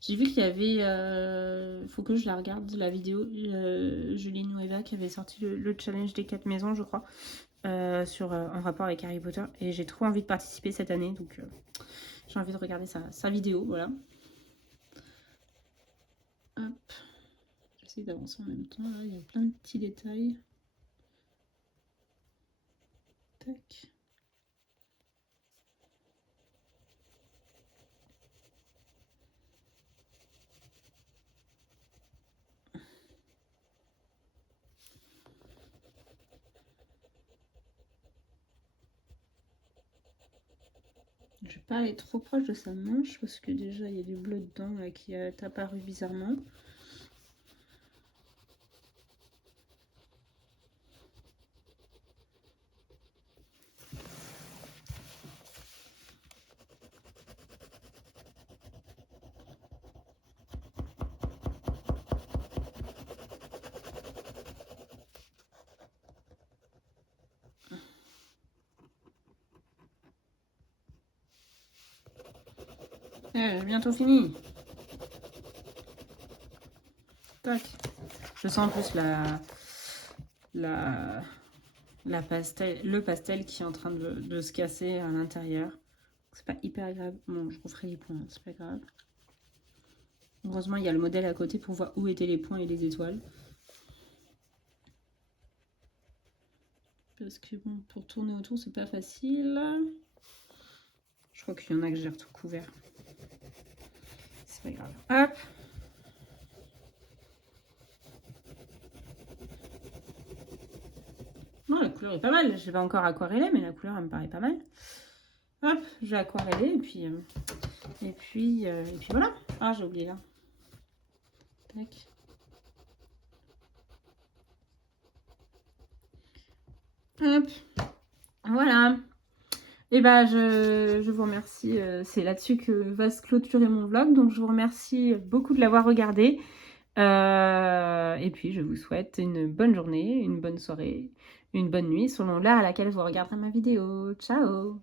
J'ai vu qu'il y avait, faut que je la regarde, la vidéo, Julie Nueva qui avait sorti le challenge des 4 maisons, je crois, en rapport avec Harry Potter. Et j'ai trop envie de participer cette année, donc j'ai envie de regarder sa vidéo, voilà. Hop. J'essaie d'avancer en même temps, là, il y a plein de petits détails. Tac. Je vais pas aller trop proche de sa manche parce que déjà il y a du bleu dedans là, qui est apparu bizarrement. J'ai bientôt fini. Tac. Je sens en plus le pastel qui est en train de se casser à l'intérieur. C'est pas hyper agréable. Bon, je referai les points, hein, c'est pas grave. Heureusement, il y a le modèle à côté pour voir où étaient les points et les étoiles. Parce que bon, pour tourner autour, c'est pas facile. Je crois qu'il y en a que j'ai tout couvert. C'est pas grave. Hop. Non, la couleur est pas mal. Je l'ai pas encore aquarellée, mais la couleur, elle me paraît pas mal. Hop, je vais aquareller et puis voilà. Ah, j'ai oublié là. Tac. Hop. Voilà. Et ben, je vous remercie. C'est là-dessus que va se clôturer mon vlog. Donc, je vous remercie beaucoup de l'avoir regardé. Et puis, je vous souhaite une bonne journée, une bonne soirée, une bonne nuit, selon l'heure à laquelle vous regarderez ma vidéo. Ciao!